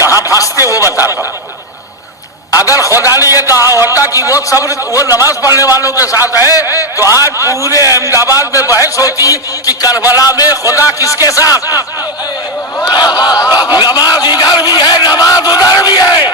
کہاں پھنستے وہ بتاتا ہوں. اگر خدا نے یہ کہا ہوتا کہ وہ صبر وہ نماز پڑھنے والوں کے ساتھ ہے تو آج پورے احمد آباد میں بحث ہوتی کہ کربلا میں خدا کس کے ساتھ. نماز ادھر بھی ہے نماز ادھر بھی ہے.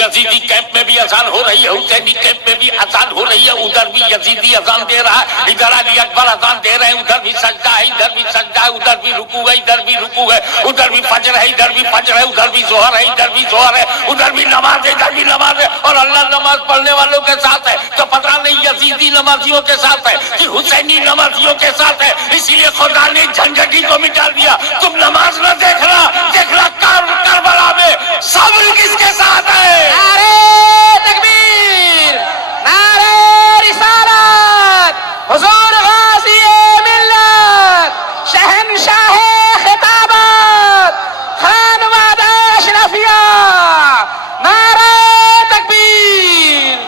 یزیدی کیمپ میں بھی اذان ہو رہی ہے, حسینی کیمپ میں بھی اذان ہو رہی ہے, ادھر بھی یزیدی اذان دے رہا ہے, ادھر علی اکبر اذان دے رہے ہیں, ادھر بھی سجدہ ہے, ادھر بھی سجدہ ہے, ادھر بھی رکوع ہے, ادھر بھی رکوع ہے, ادھر بھی فجر ہے, ادھر بھی فجر ہے, ادھر بھی ظہر ہے, ادھر بھی ظہر ہے, ادھر بھی نماز ہے, ادھر بھی نماز ہے, اور اللہ نماز پڑھنے والوں کے ساتھ ہے. تو پتہ نہیں یزیدی نمازیوں کے ساتھ ہے کہ حسینی نمازیوں کے ساتھ ہے. اس لیے خدا نے جھنجھٹی کو مٹا دیا. تم نماز نہ دیکھنا, دیکھنا کربلا میں صبر کس کے ساتھ ہے. نعرے تکبیر, نعرے رسالت, حضور غازی ملت, شہنشاہ خطابت, خانواد اشرفیہ, نعرے تکبیر.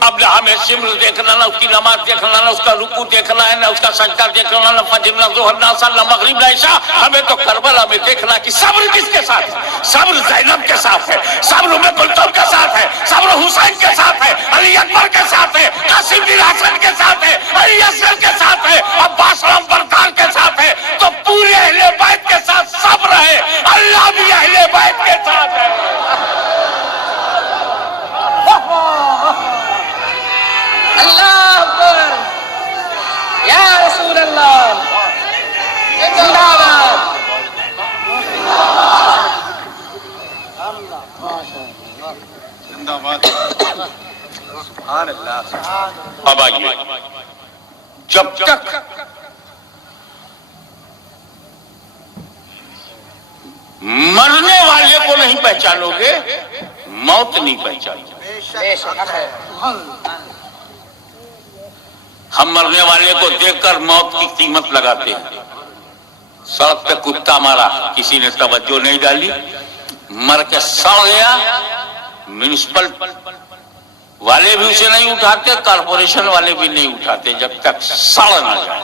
اب نہ ہمیں سمر دیکھنا, نہ اس کی نماز دیکھنا, نہ اس کا رکوع دیکھنا ہے, نہ اس کا سجدہ دیکھنا, نہ فجر, نہ ظہر, نہ عصر, نہ مغرب, نہ عشاء. ہمیں تو کربلا میں دیکھنا کہ صبر کس کے ساتھ ہے. صبر زینب کے ساتھ ہے, صبر ام کلثوم کے ساتھ ہے, صبر حسین کے ساتھ ہے, علی اکبر کے ساتھ ہے, قاسم بن حسن کے ساتھ ہے, علی اصغر کے ساتھ ہے, عباس علمبردار کے ساتھ ہے. تو پورے اہل بیت کے ساتھ صبر ہے. اللہ بھی اہل بیت کے ساتھ ہے. اللہ اکبر, یا رسول اللہ, زندہ باد. اب آئیے, جب تک مرنے والے کو نہیں پہچانو گے موت نہیں پہچانو گے. ہم مرنے والے کو دیکھ کر موت کی قیمت لگاتے ہیں. سڑک پہ کتا مارا, کسی نے توجہ نہیں ڈالی, مر کے سڑ گیا, میونسپل والے بھی اسے نہیں اٹھاتے, کارپوریشن والے بھی نہیں اٹھاتے جب تک سڑ نہ جائے.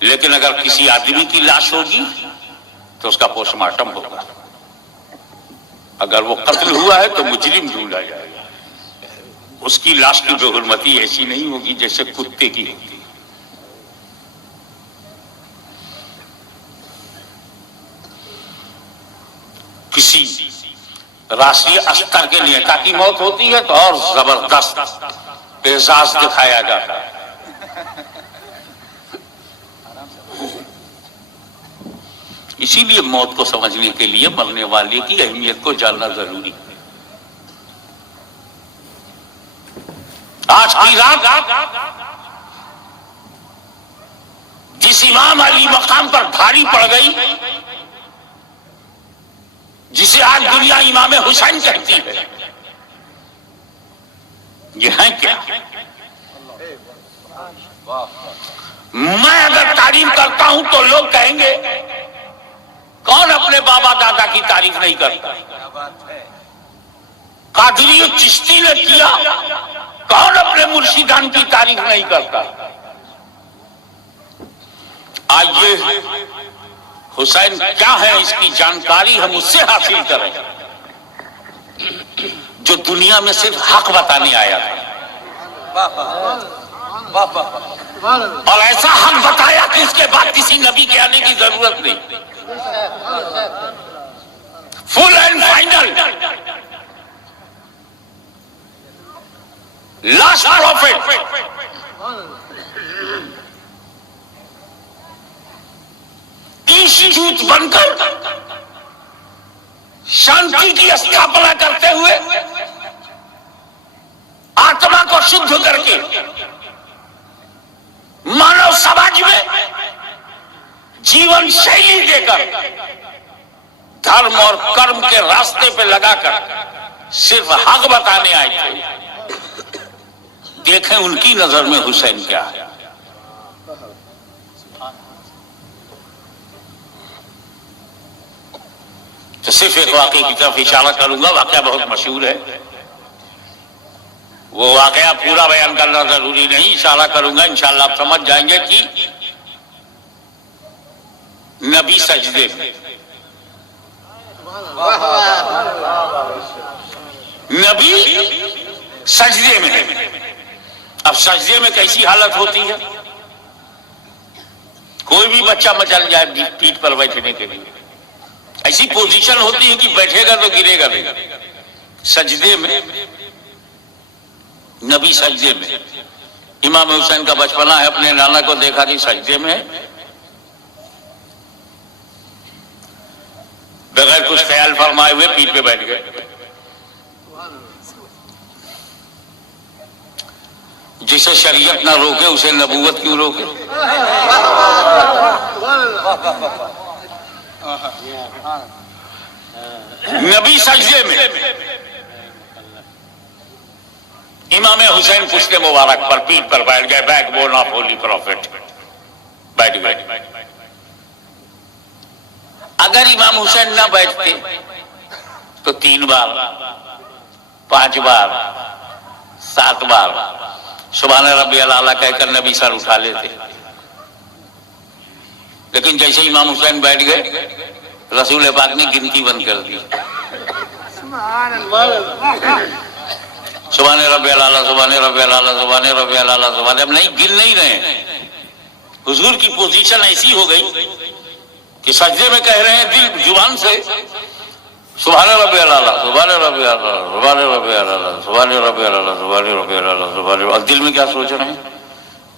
لیکن اگر کسی آدمی کی لاش ہوگی تو اس کا پوسٹ مارٹم ہوگا. اگر وہ قتل ہوا ہے تو مجرم ڈھونڈا جائے گا. اس کی لاش کی بے حرمتی ایسی نہیں ہوگی جیسے کتے کی ہوتی. کسی راشٹری استر کے نیتا کی موت ہوتی ہے تو اور زبردست اعزاز دکھایا جاتا ہے. اسی لیے موت کو سمجھنے کے لیے مرنے والے کی اہمیت کو جاننا ضروری ہے. آج کی رات جس امام علی مقام پر بھاری پڑ گئی, جسے آج دنیا امام حسین کہتی ہے, یہ ہے کیا؟ میں اگر تعریف کرتا ہوں تو لوگ کہیں گے کون اپنے بابا دادا کی تعریف نہیں کرتا. قادری و چشتی نے کیا, کون اپنے مرشدان کی تعریف نہیں کرتا. آئیے حسین کیا ہے اس کی جانکاری ہم اس سے حاصل کریں جو دنیا میں صرف حق بتانے آیا تھا, اور ایسا حق بتایا کہ اس کے بعد کسی نبی کے آنے کی ضرورت نہیں. Full and final last profit, institute بن کر شانتی کی استھاپنا کرتے ہوئے آتما کو شدھ کر کے مانو سماج میں جیون شیلی دے کر دھرم اور کرم کے راستے پہ لگا کر صرف حق بتانے آئے تھے. دیکھیں ان کی نظر میں حسین کیا ہے. تو صرف ایک واقعے کی طرف اشارہ کروں گا, واقعہ بہت مشہور ہے. وہ واقعہ پورا بیان کرنا ضروری نہیں، اشارہ کروں گا، انشاءاللہ آپ سمجھ جائیں گے کہ نبی سجدے میں، نبی سجدے میں. اب سجدے میں کیسی حالت ہوتی ہے؟ کوئی بھی بچہ مچل جائے پیٹھ پر بیٹھنے کے لیے، ایسی پوزیشن ہوتی ہے کہ بیٹھے گا تو گرے گا نہیں. سجدے میں، نبی سجدے میں. امام حسین کا بچپنا ہے، اپنے نانا کو دیکھا کہ سجدے میں بغیر کچھ خیال فرمائے ہوئے پیٹھ پہ بیٹھ گئے. جسے شریعت نہ روکے اسے نبوت کیوں روکے؟ نبی سجدے میں، امام حسین پشت مبارک پر پیٹھ پر بیٹھ گئے، back bone of holy prophet, بیٹھ گئے. اگر امام حسین نہ بیٹھتے تو 3 بار 5 بار 7 بار سبحان ربی الاعلیٰ کہہ کر نبی سر اٹھا لیتے. لیکن جیسے امام حسین بیٹھ گئے رسول پاک نے گنتی بند کر دی. سبحان ربی الاعلیٰ سبحان ربی الاعلیٰ سبحان ربی الاعلیٰ سبحان. اب نہیں گن نہیں رہے. حضور کی پوزیشن ایسی ہو گئی کہ سجدے میں کہہ رہے ہیں دل زبان سے سبحان ربی الاعلیٰ سبحان ربی الاعلیٰ سبحان ربی الاعلیٰ سبحان ربی الاعلیٰ سبحان ربی الاعلیٰ سبحان. اور دل میں کیا سوچ رہے ہیں؟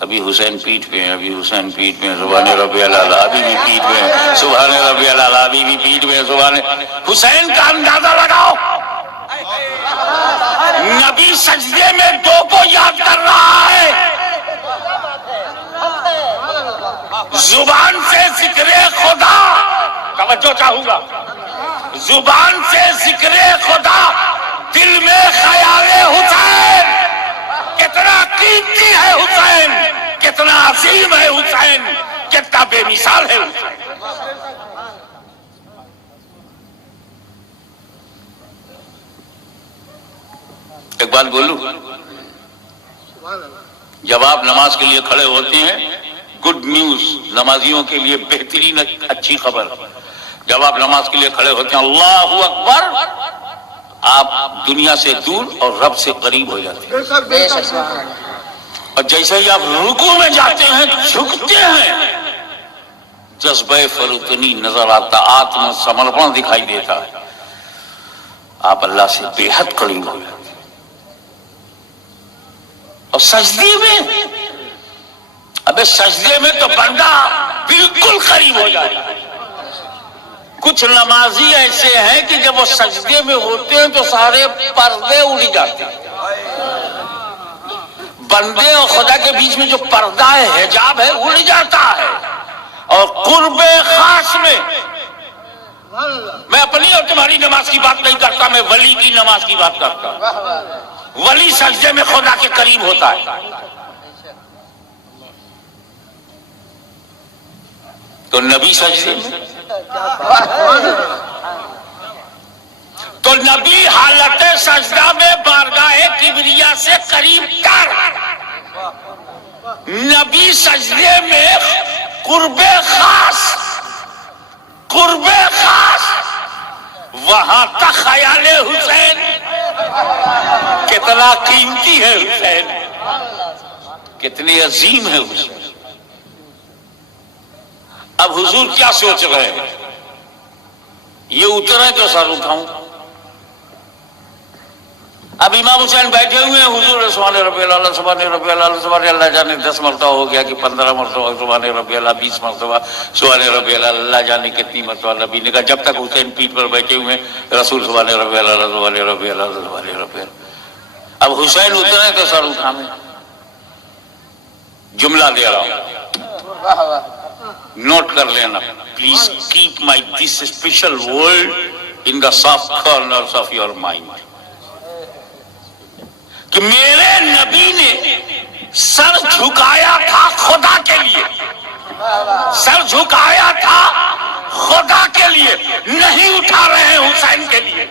ابھی حسین پیٹھ پہ ہیں، ابھی حسین پیٹھ پہ ہیں، سبحان ربی الاعلیٰ، ابھی بھی پیٹھ پہ ہیں، سبحان ربی الاعلیٰ، ابھی بھی پیٹھ پہ ہیں، سبحان. حسین کا اندازہ لگاؤ. نبی سجدے میں 2 کو یاد کر رہا ہے. زبان سے ذکر خدا، توجہ چاہوں گا، زبان سے ذکر خدا، دل میں خیال حسین. کتنا قیمتی ہے حسین، کتنا عظیم ہے حسین، کتنا بے مثال ہے حسین. ایک بات بولوں، جب آپ نماز کے لیے کھڑے ہوتے ہیں، گڈ نیوز، نمازیوں کے لیے بہترین اچھی خبر، جب آپ نماز کے لیے کھڑے ہوتے ہیں اللہ اکبر، آپ دنیا سے دور اور رب سے قریب ہو جاتے ہیں. اور جیسے ہی آپ رکوع میں جاتے ہیں، جھکتے ہیں، جذبہ فروتنی نظر آتا، آتم سمرپن دکھائی دیتا ہے، آپ اللہ سے بے حد قریب ہو جاتے ہیں. اور سجدے میں، ابے سجدے میں تو بندہ بالکل قریب ہو جائے. کچھ نمازی ایسے ہیں کہ جب وہ سجدے میں ہوتے ہیں تو سارے پردے اڑ جاتے ہیں. بندے اور خدا کے بیچ میں جو پردہ ہے، حجاب ہے، اڑ جاتا ہے. اور قرب خاص میں اپنی اور تمہاری نماز کی بات نہیں کرتا، میں ولی کی نماز کی بات کرتا ہوں. ولی سجدے میں خدا کے قریب ہوتا ہے. تو نبی سجدے میں، تو نبی حالت سجدہ میں بارگاہ کبریا سے قریب تر. نبی سجدے میں قرب خاص، قرب خاص، وہاں تک خیال حسین. کتنا قیمتی ہے حسین، کتنی عظیم ہے حسین. اب حضور کیا سوچ رہے ہیں؟ یہ اترے تو سر اٹھاؤں. اب امام حسین بیٹھے ہوئے ہیں، حضور سبحان ربی الاعلیٰ سبحان ربی الاعلیٰ سبحان. اللہ جانے 10 مرتبہ ہو گیا کہ 15 مرتبہ سبحان ربی الاعلیٰ، 20 مرتبہ سبحان ربی الاعلیٰ. اللہ جانے کتنی مرتبہ. نبی نے کہا جب تک حسین پیٹھ پر بیٹھے ہوئے ہیں رسول سبحان ربی الاعلیٰ سبحان ربی الاعلیٰ سبحان ربی الاعلیٰ. اب حسین اترے تو سر اٹھانے. جملہ دے رہا ہوں، نوٹ کر لینا. Please keep my this special word in the soft corners of your mind. کہ میرے نبی نے سر جھکایا تھا خدا کے لیے، سر جھکایا تھا خدا کے لیے، نہیں اٹھا رہے ہیں حسین کے لیے.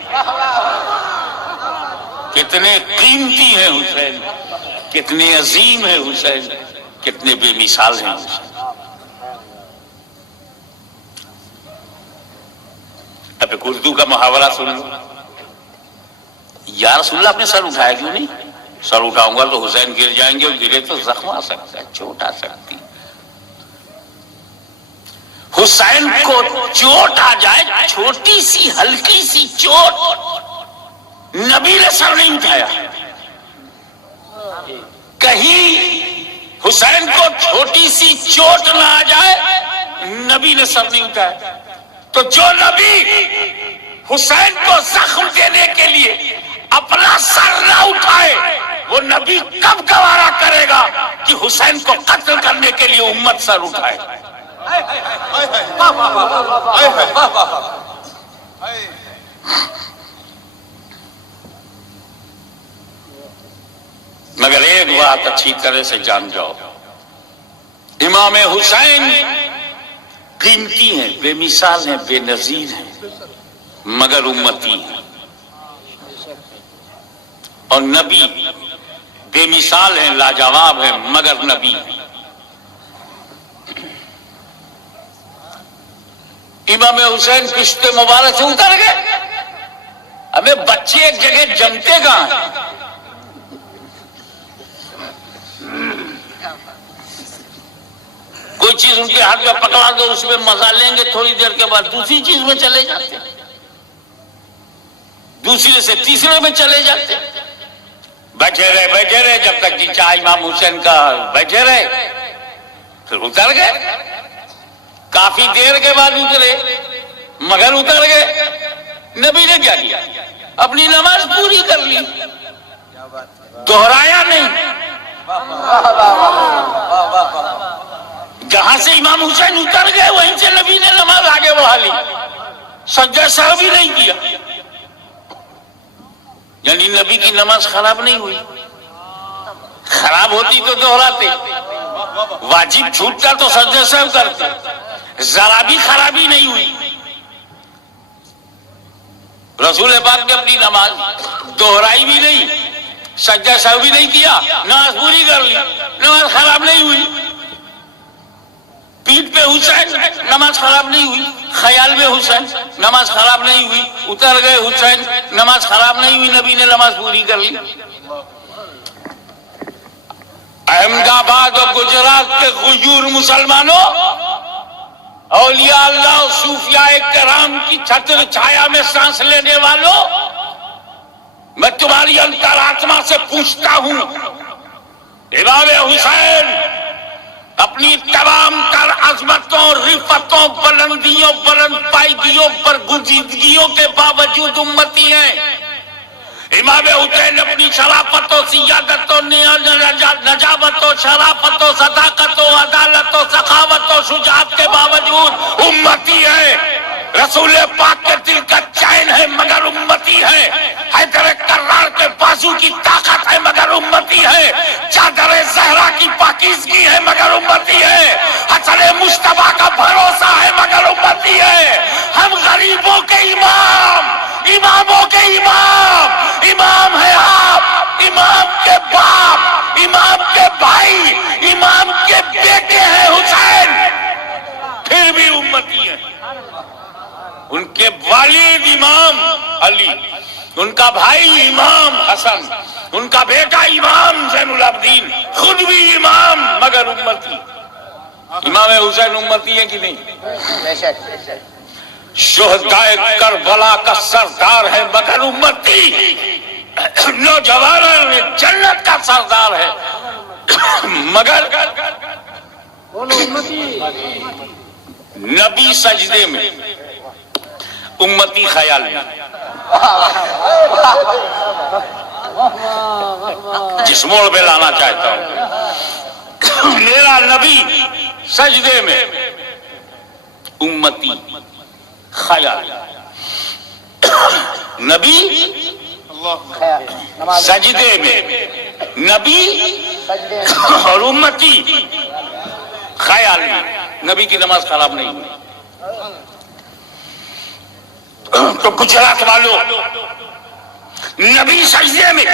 کتنے قیمتی ہیں حسین، کتنے عظیم ہیں حسین، کتنے بے مثال ہیں حسین۔ اب ایک اردو کا محاورہ سن لو، یا رسول اللہ آپ نے سر اٹھایا کیوں نہیں؟ سر اٹھاؤں گا تو حسین گر جائیں گے، اور گرے تو زخم آ سکتا ہے، چوٹ آ سکتی۔ حسین کو چوٹ آ جائے، چھوٹی سی ہلکی سی چوٹ، نبی نے سر نہیں اٹھایا۔ کہیں حسین کو چھوٹی سی چوٹ نہ آ جائے، نبی نے سر نہیں اٹھایا۔ تو جو نبی حسین کو زخم دینے کے لیے اپنا سر نہ اٹھائے، وہ نبی کب گوارا کرے گا کہ حسین کو قتل کرنے کے لیے امت سر اٹھائے؟ مگر ایک بات اچھی طرح سے جان جاؤ، امام حسین قیمتی ہیں، بے مثال ہیں، بے نظیر ہیں، مگر امتی ہیں۔ اور نبی بے مثال ہیں، لاجواب ہیں، مگر نبی ہیں۔ امام حسین کشت مبارک سے اتر گئے، ہمیں بچے ایک جگہ جمتے کہاں ہیں؟ کوئی چیز ان کے ہاتھ میں پکڑا دو، اس میں مزہ لیں گے، تھوڑی دیر کے بعد دوسری چیز میں چلے جاتے، دوسرے سے تیسرے میں چلے جاتے، بیٹھے رہے جب تک جی چاہ امام حسین کا بیٹھے رہے، پھر اتر گئے۔ کافی دیر کے بعد اترے، مگر اتر گئے۔ نبی نے کیا کیا؟ اپنی نماز پوری کر لی، دہرایا نہیں۔ جہاں سے امام حسین اتر گئے وہیں سے نبی نے نماز آگے بڑھا لی، سجدہ سہو بھی نہیں کیا۔ یعنی نبی کی نماز خراب نہیں ہوئی، خراب ہوتی تو دہراتے، واجب چھوٹتا تو سجدہ سہو کرتے، ذرا بھی خرابی نہیں ہوئی۔ رسول پاک نے اپنی نماز دہرائی بھی نہیں، سجدہ سہو بھی نہیں کیا، نماز پوری کر لی، نماز خراب نہیں ہوئی۔ پیٹھ پہ حسین، نماز خراب نہیں ہوئی۔ خیال میں حسین، نماز خراب نہیں ہوئی۔ اتر گئے حسین، نماز خراب نہیں ہوئی، نبی نے نماز پوری کر لی۔ احمد آباد اور گجرات کے غیور مسلمانوں، اولیاء اللہ اور صوفیاء کرام کی چھتر چھایا میں سانس لینے والوں، میں تمہاری انترآتما سے پوچھتا ہوں، امام حسین اپنی تمام تر عظمتوں، رفتوں، بلندیوں، بلند پائیدیوں پر گزیدگیوں کے باوجود امتی ہیں۔ امام حسین اپنی شرافت و سیادت و نجابت و شرافت و صداقت و عدالت و سخاوت و شجاعت کے باوجود امتی ہے۔ رسول پاک کے دل کا چین ہے مگر امتی ہے۔ حیدر کرار کے بازو کی طاقت ہے مگر امتی ہے۔ چادر زہرا کی پاکیزگی ہے مگر امتی ہے۔ حسن مصطفیٰ کا بھروسہ ہے مگر امتی ہے۔ ہم غریبوں کے امام، اماموں کے امام، امام ہے آپ، امام کے باپ، امام کے بھائی، امام کے بیٹے ہیں حسین، پھر بھی امتی ہیں۔ ان کے والد امام علی، ان کا بھائی امام حسن، ان کا بیٹا امام زین العابدین، خود بھی امام مگر امتی۔ امام حسین امتی ہے کہ نہیں؟ شہدائے کربلا کا سردار ہے مگر امتی۔ نوجوانوں نے جنت کا سردار ہے مگر نبی سجدے میں، امتی خیال میں۔ جس موڑ پہ لانا چاہتا ہوں، میرا نبی سجدے میں، امتی خیال۔ نبی سجدے میں، نبی اور امتی خیال میں۔ نبی کی نماز خراب نہیں ہوئی۔ تو گجرات والوں، نبی سجدے میں،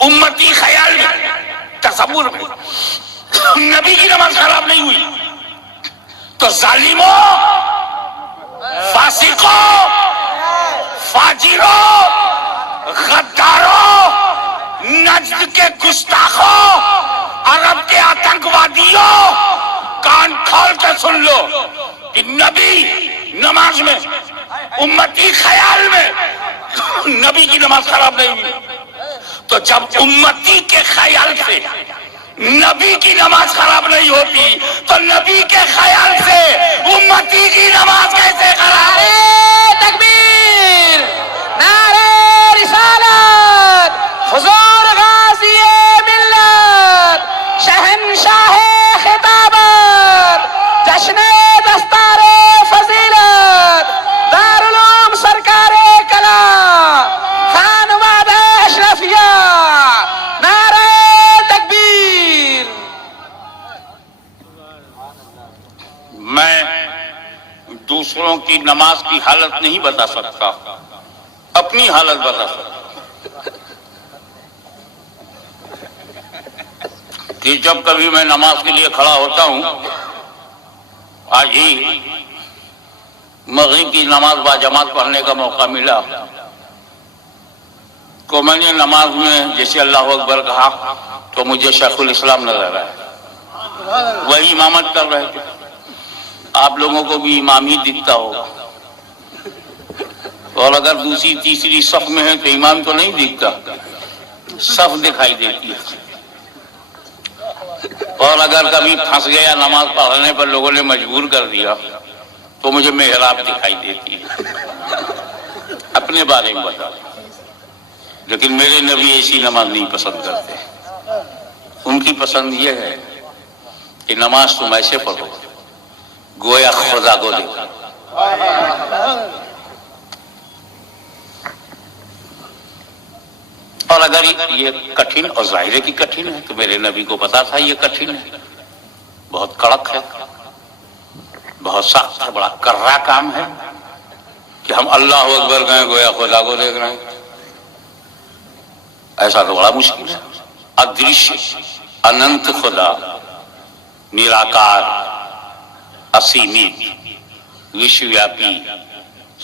امتی خیال میں، تصور میں، نبی کی نماز خراب نہیں ہوئی تو ظالموں، فاسقوں، فاجروں، غداروں، نجد کے گستاخوں، عرب کے آتنکوادیوں، کان کھول کے سن لو کہ نبی نماز میں، امتی خیال میں، نبی کی نماز خراب نہیں ہوئی۔ تو جب امتی کے خیال سے نبی کی نماز خراب نہیں ہوتی تو نبی کے خیال سے امتی کی نماز کیسے خراب؟ نعرہ تکبیر، نعرہ رسالت، حضور غازی ملت، شہنشاہ خطابت، جشن دستار فضیلت، دارالعلوم سرکار کلام، خانواد اشرفیہ، نعرہ تکبیر۔ میں دوسروں کی نماز کی حالت نہیں بتا سکتا، اپنی حالت بتا سکتا کہ جب کبھی میں نماز کے لیے کھڑا ہوتا ہوں، آج ہی مغرب کی نماز باجماعت پڑھنے کا موقع ملا تو میں نے نماز میں جیسے اللہ اکبر کہا تو مجھے شیخ الاسلام نظر آیا، وہی امامت کر رہے تھے۔ آپ لوگوں کو بھی امام ہی دکھتا ہوگا، اور اگر دوسری تیسری صف میں ہے تو امام تو نہیں دکھتا، صف دکھائی دیتی ہے۔ اور اگر کبھی پھنس گیا نماز پڑھنے پر، لوگوں نے مجبور کر دیا تو مجھے محراب دکھائی دیتی ہے۔ اپنے بارے میں بتا، لیکن میرے نبی ایسی نماز نہیں پسند کرتے۔ ان کی پسند یہ ہے کہ نماز تم ایسے پڑھو گویا خدا کو دیکھو۔ اور اگر یہ کٹھن اور ظاہر کی کٹھن ہے تو میرے نبی کو پتا تھا یہ کٹھن ہے، بہت کڑک ہے، بہت سخت ہے، بڑا کرا کام ہے کہ ہم اللہ اکبر کہیں گویا خدا کو دیکھ رہے ہیں۔ ایسا تو بڑا مشکل ہے۔ ادرشیہ اننت خدا، نراکار، اسیمت، وشویاپی،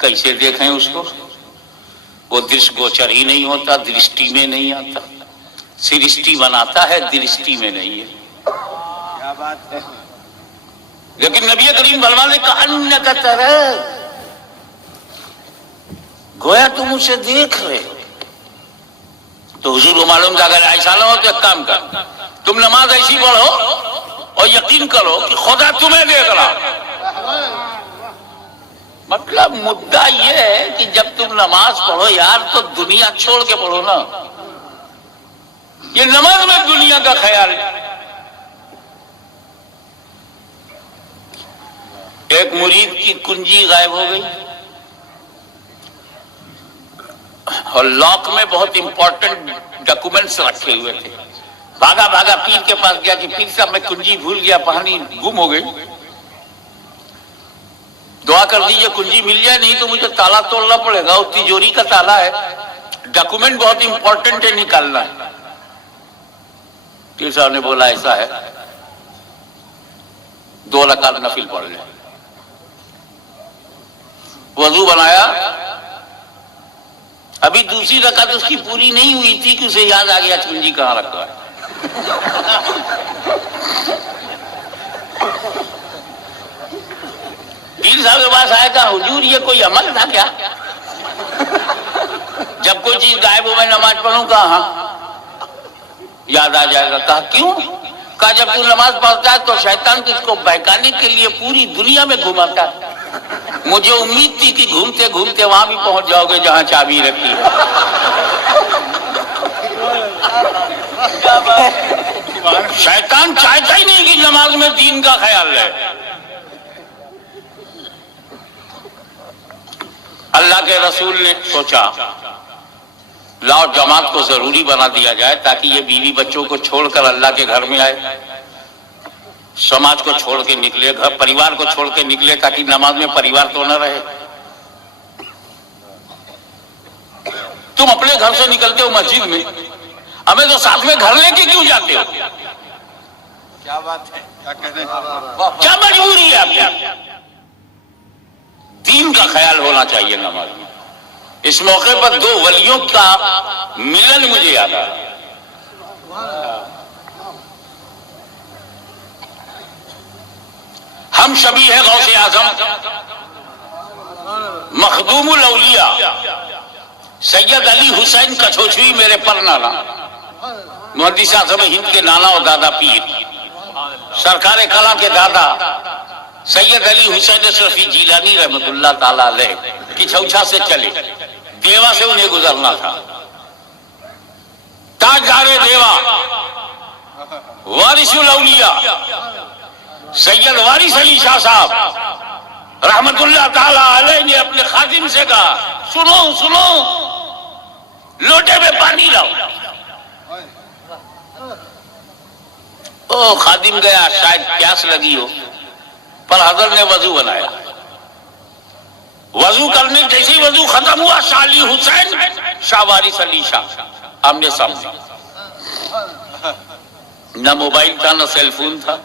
کیسے دیکھیں اس کو؟ وہ درش گوچر ہی نہیں ہوتا، درشٹی میں نہیں آتا، سرشٹی بناتا ہے، درشٹی میں نہیں ہے۔ لیکن نبی کریم فرماتے نے کہا انک ترى، گویا تم اسے دیکھ رہے ہو۔ تو حضور کو معلوم تھا اگر ایسا نہ ہو تو ایک کام کر، تم نماز ایسی پڑھو اور یقین کرو کہ خدا تمہیں دیکھ رہا۔ مطلب مدعا یہ ہے کہ جب تم نماز پڑھو یار تو دنیا چھوڑ کے پڑھو نا۔ یہ نماز میں دنیا کا خیال ہے۔ ایک مرید کی کنجی غائب ہو گئی اور لاک میں بہت امپورٹنٹ ڈاکومنٹس رکھے ہوئے تھے۔ بھاگا بھاگا پیر کے پاس گیا کہ پیر صاحب میں کنجی بھول گیا، پہنی گم ہو گئی، دعا کر دیجئے کنجی مل جائے، نہیں تو مجھے تالا توڑنا پڑے گا، وہ تجوری کا تالا ہے، ڈاکومنٹ بہت امپورٹنٹ ہے، نکالنا ہے۔ پیر صاحب نے بولا ایسا ہے 2 رکعت نفل پڑھ لیں۔ وضو بنایا، ابھی دوسری رکعت اس کی پوری نہیں ہوئی تھی کہ اسے یاد آ گیا کنجی کہاں رکھا ہے۔ پیر صاحب کے پاس آیا، کہا حضور یہ کوئی عمل تھا کیا؟ جب کوئی چیز غائب ہو میں نماز پڑھوں؟ کہا ہاں یاد آ جائے گا۔ کہا کیوں؟ کہا جب تو نماز پڑھتا ہے تو شیطان اس کو بہکانے کے لیے پوری دنیا میں گھماتا ہے، مجھے امید تھی کہ گھومتے گھومتے وہاں بھی پہنچ جاؤ گے جہاں چابی رکھی ہے۔ شیطان چاہتا ہی نہیں کہ نماز میں دین کا خیال رہے۔ اللہ کے رسول نے سوچا لاؤ جماعت کو ضروری بنا دیا جائے تاکہ یہ بیوی بچوں کو چھوڑ کر اللہ کے گھر میں آئے۔ سماج کو چھوڑ کے نکلے, گھر پریوار کو چھوڑ کے نکلے تاکہ نماز میں پریوار تو نہ رہے. تم اپنے گھر سے نکلتے ہو مسجد میں, ہمیں تو ساتھ میں گھر لے کے کیوں جاتے ہو؟ کیا بات ہے, کیا کہنے, کیا مجبوری ہے آپ کی؟ دین کا خیال ہونا چاہیے نماز میں. اس موقع پر دو ولیوں کا ملن مجھے یاد آ رہا. ہم شبیہ ہے غوث اعظم مخدوم الاولیاء سید علی حسین کچھوچھوی میرے پر نانا, محدث اعظم ہند کے نانا اور دادا پیر, سرکار کلا کے دادا سید علی حسین اشرفی جیلانی رحمت اللہ تعالی علیہ کی چھوچھا سے چلے, دیوا سے انہیں گزرنا تھا. تاجدار دیوا وارث الاولیاء سید وارث علی شاہ صاحب رحمت اللہ تعالی علیہ نے اپنے خادم سے کہا, سنو سنو, لوٹے میں پانی لاؤ. او خادم گیا, شاید پیاس لگی ہو, پر حضرت نے وضو بنایا. وضو کرنے جیسے ہی وضو ختم ہوا, شاہ علی حسین شاہ وارث علی شاہ آمنے سامنے. نہ موبائل تھا, نہ سیل فون تھا,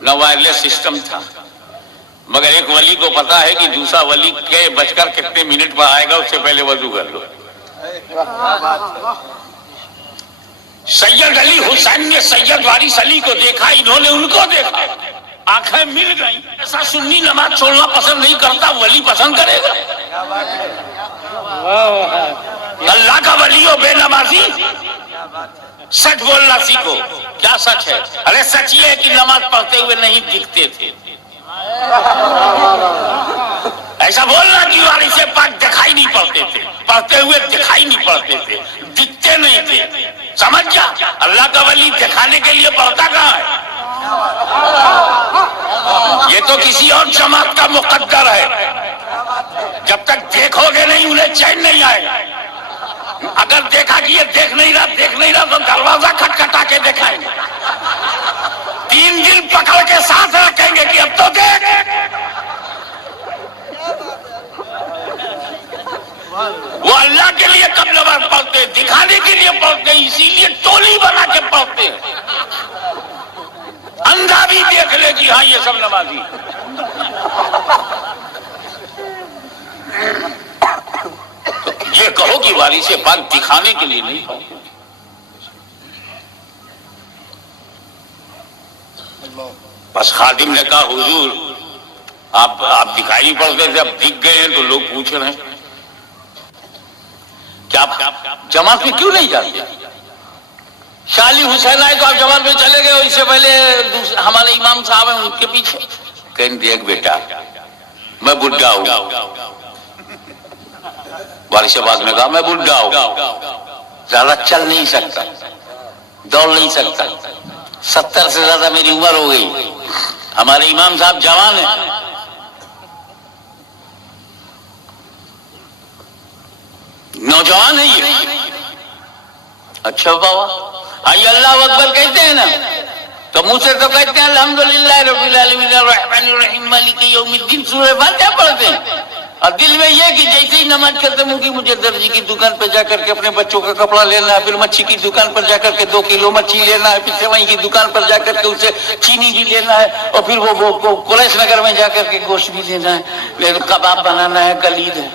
نہ وائرلیس سسٹم تھا, مگر ایک ولی کو پتا ہے کہ دوسرا ولی کے بچ کر کتنے منٹ پر آئے گا, اس سے پہلے وضو کر لو. سید علی حسین نے سید وارث علی کو دیکھا, انہوں نے ان کو دیکھا, آنکھیں مل گئیں. ایسا سنی نماز چھوڑنا پسند نہیں کرتا, ولی پسند کرے گا؟ اللہ کا ولی ہو بے نمازی, سچ بولنا سیکھو. کیا سچ ہے؟ ارے سچ یہ ہے کہ نماز پڑھتے ہوئے نہیں دکھتے تھے. ایسا بولنا کہ وارث پاک دکھائی نہیں پڑتے تھے, پڑھتے ہوئے دکھائی نہیں پڑتے تھے, دکھتے نہیں تھے. سمجھ جا, اللہ کا ولی دکھانے کے لیے پڑھتا کہاں ہے؟ یہ تو کسی اور جماعت کا مقدر ہے. جب تک دیکھو گے نہیں انہیں چین نہیں آئے گا. اگر دیکھا کہ یہ دیکھ نہیں رہا تو دروازہ کھٹکھٹا کے دکھائیں گے, 3 دن پکڑ کے ساتھ رکھیں گے کہ اب تو دیکھ. وہ اللہ کے لیے کب نماز پڑھتے, دکھانے کے لیے پڑھتے, اسی لیے ٹولی بنا کے پڑھتے. اندھا بھی دیکھ لے کہ ہاں یہ سب نمازی. یہ کہو کہ وارث پاک دکھانے کے لیے نہیں پڑھتے. بس خادم نے کہا, حضور آپ دکھائی نہیں پڑتے تھے, اب دکھ گئے ہیں تو لوگ پوچھ رہے ہیں کہ آپ جماعت میں کیوں نہیں جاتے؟ شاہ علی حسین آئے تو آپ جماعت میں چلے گئے, اس سے پہلے ہمارے امام صاحب ہیں ان کے پیچھے. کہیں دیکھ بیٹا میں بڈھا ہوں. وارث پاک نے کہا میں بڈھا ہوں, زیادہ چل نہیں سکتا, دوڑ نہیں سکتا, 70 سے زیادہ میری عمر ہو گئی. ہمارے امام صاحب جوان ہیں. نوجوان ہے یہ. اچھا بابا, آئیے اللہ اکبر کہتے ہیں نا, تو منہ سے تو کہتے ہیں الحمدللہ رب العالمین الرحمن الرحیم مالک یوم الدین, سورہ فاتحہ پڑھتے ہیں, اور دل میں یہ کہ جیسے ہی نماز ختم ہوگی مجھے درزی کی دکان پہ جا کر کے اپنے بچوں کا کپڑا لینا ہے, پھر مچھی کی دکان پر جا کر کے 2 کلو مچھی لینا ہے, پھر سیوئی کی دکان پر جا کر کے اسے چینی بھی لینا ہے, اور پھر وہ کولیس نگر میں جا کر کے گوشت بھی لینا ہے, پھر کباب بنانا ہے, کلید ہے.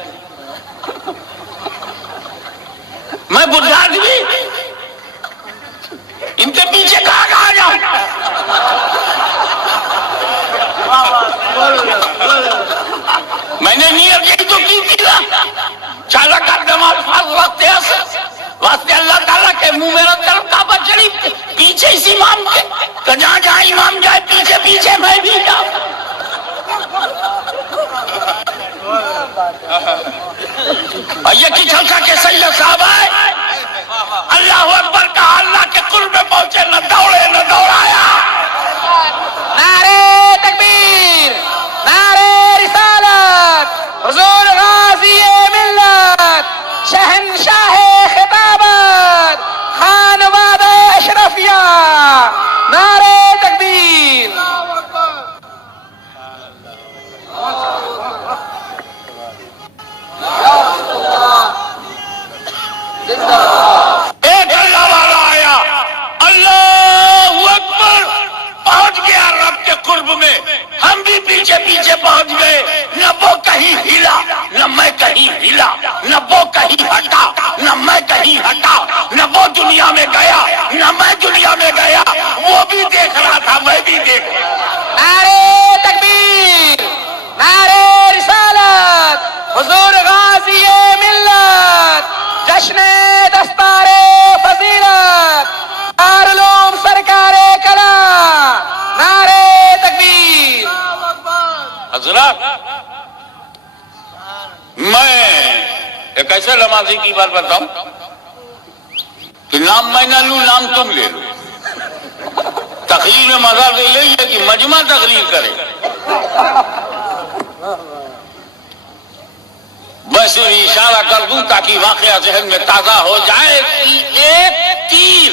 میں بڈھا آدمی ان کے پیچھے کہاں جاؤں؟ میں نے نیت یہی تو کی تھی نا, چالا کر نماز واسطے اللہ تعالیٰ کے منہ میرا طرف کعبہ شریف, پیچھے اس امام کے, تو جہاں جہاں امام جائے پیچھے پیچھے میں بھی جاؤں. اور یہ کچھ ہلکا کے سید صاحب آئے, پیچھے پیچھے پہنچ گئے، نہ وہ کہیں ہلا نہ میں کہیں ہلا، نہ وہ کہیں ہٹا نہ میں کہیں ہٹا، نہ وہ دنیا میں گیا نہ میں دنیا میں گیا، وہ بھی دیکھ رہا تھا میں بھی دیکھ رہا تھا۔ نعرے تکبیر، نعرے رسالت، حضور غازی ملت، جشن دستار فضیلت، دارالعلوم سرکار کلا، نعرے تکبیر۔ حضرات، میں ایک ایسے نمازی کی بات بتاؤں کہ نام میں نہ لوں، نام تم لے لو۔ تقریر میں مزہ تو یہی ہے کہ مجمع تقریر کرے، میں صرف اشارہ کر دوں تاکہ واقعہ ذہن میں تازہ ہو جائے کہ ایک تیر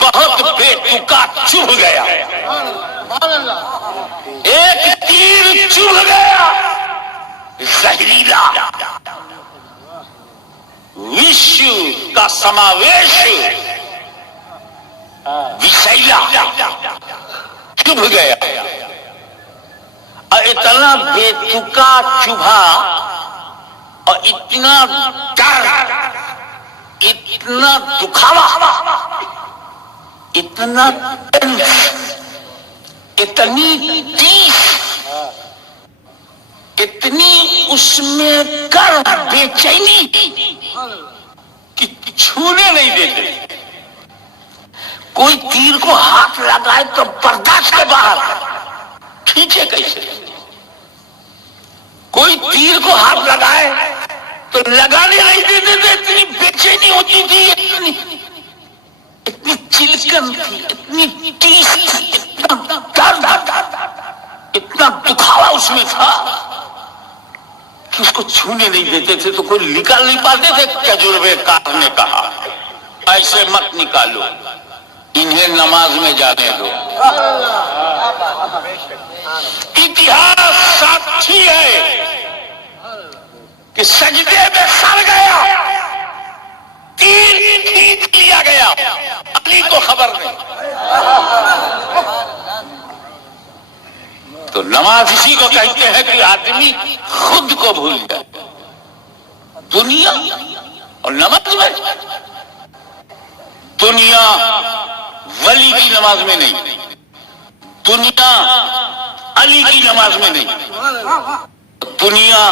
بہت بے تکا چبھ گیا، ایک تیر چبھ گیا زہریلا، وشو کا سماویش وشیلا چبھ گیا، اور اتنا بے تکا چبھا اور اتنا ڈر، اتنا دکھاوا، اتنا اتنی تیز، اتنی اس میں کر بے چینی کہ چھونے نہیں دیتے۔ کوئی تیر کو ہاتھ لگائے تو برداشت کے باہر، کھینچے کیسے؟ کوئی تیر کو ہاتھ لگائے تو لگانے نہیں دیتے تھے، اتنی بے چینی ہوتی تھی، اتنی چلکن تھی، اتنی تیز تھی، اتنا درد، اتنا دکھاوا اس میں تھا کہ اس کو چھونے نہیں دیتے تھے۔ تو کوئی نکال نہیں پاتے تھے۔ تجربے کار نے کہا ایسے مت نکالو، انہیں نماز میں جانے دو۔ اتہاس ساتھی ہے کہ سجدے میں سر گیا، تیر کھینچ لیا گیا، علی کو خبر نہیں۔ تو نماز اسی کو کہتے ہیں کہ آدمی خود کو بھول جائے، دنیا اور نماز میں۔ دنیا ولی کی نماز میں نہیں، دنیا علی کی نماز میں نہیں، دنیا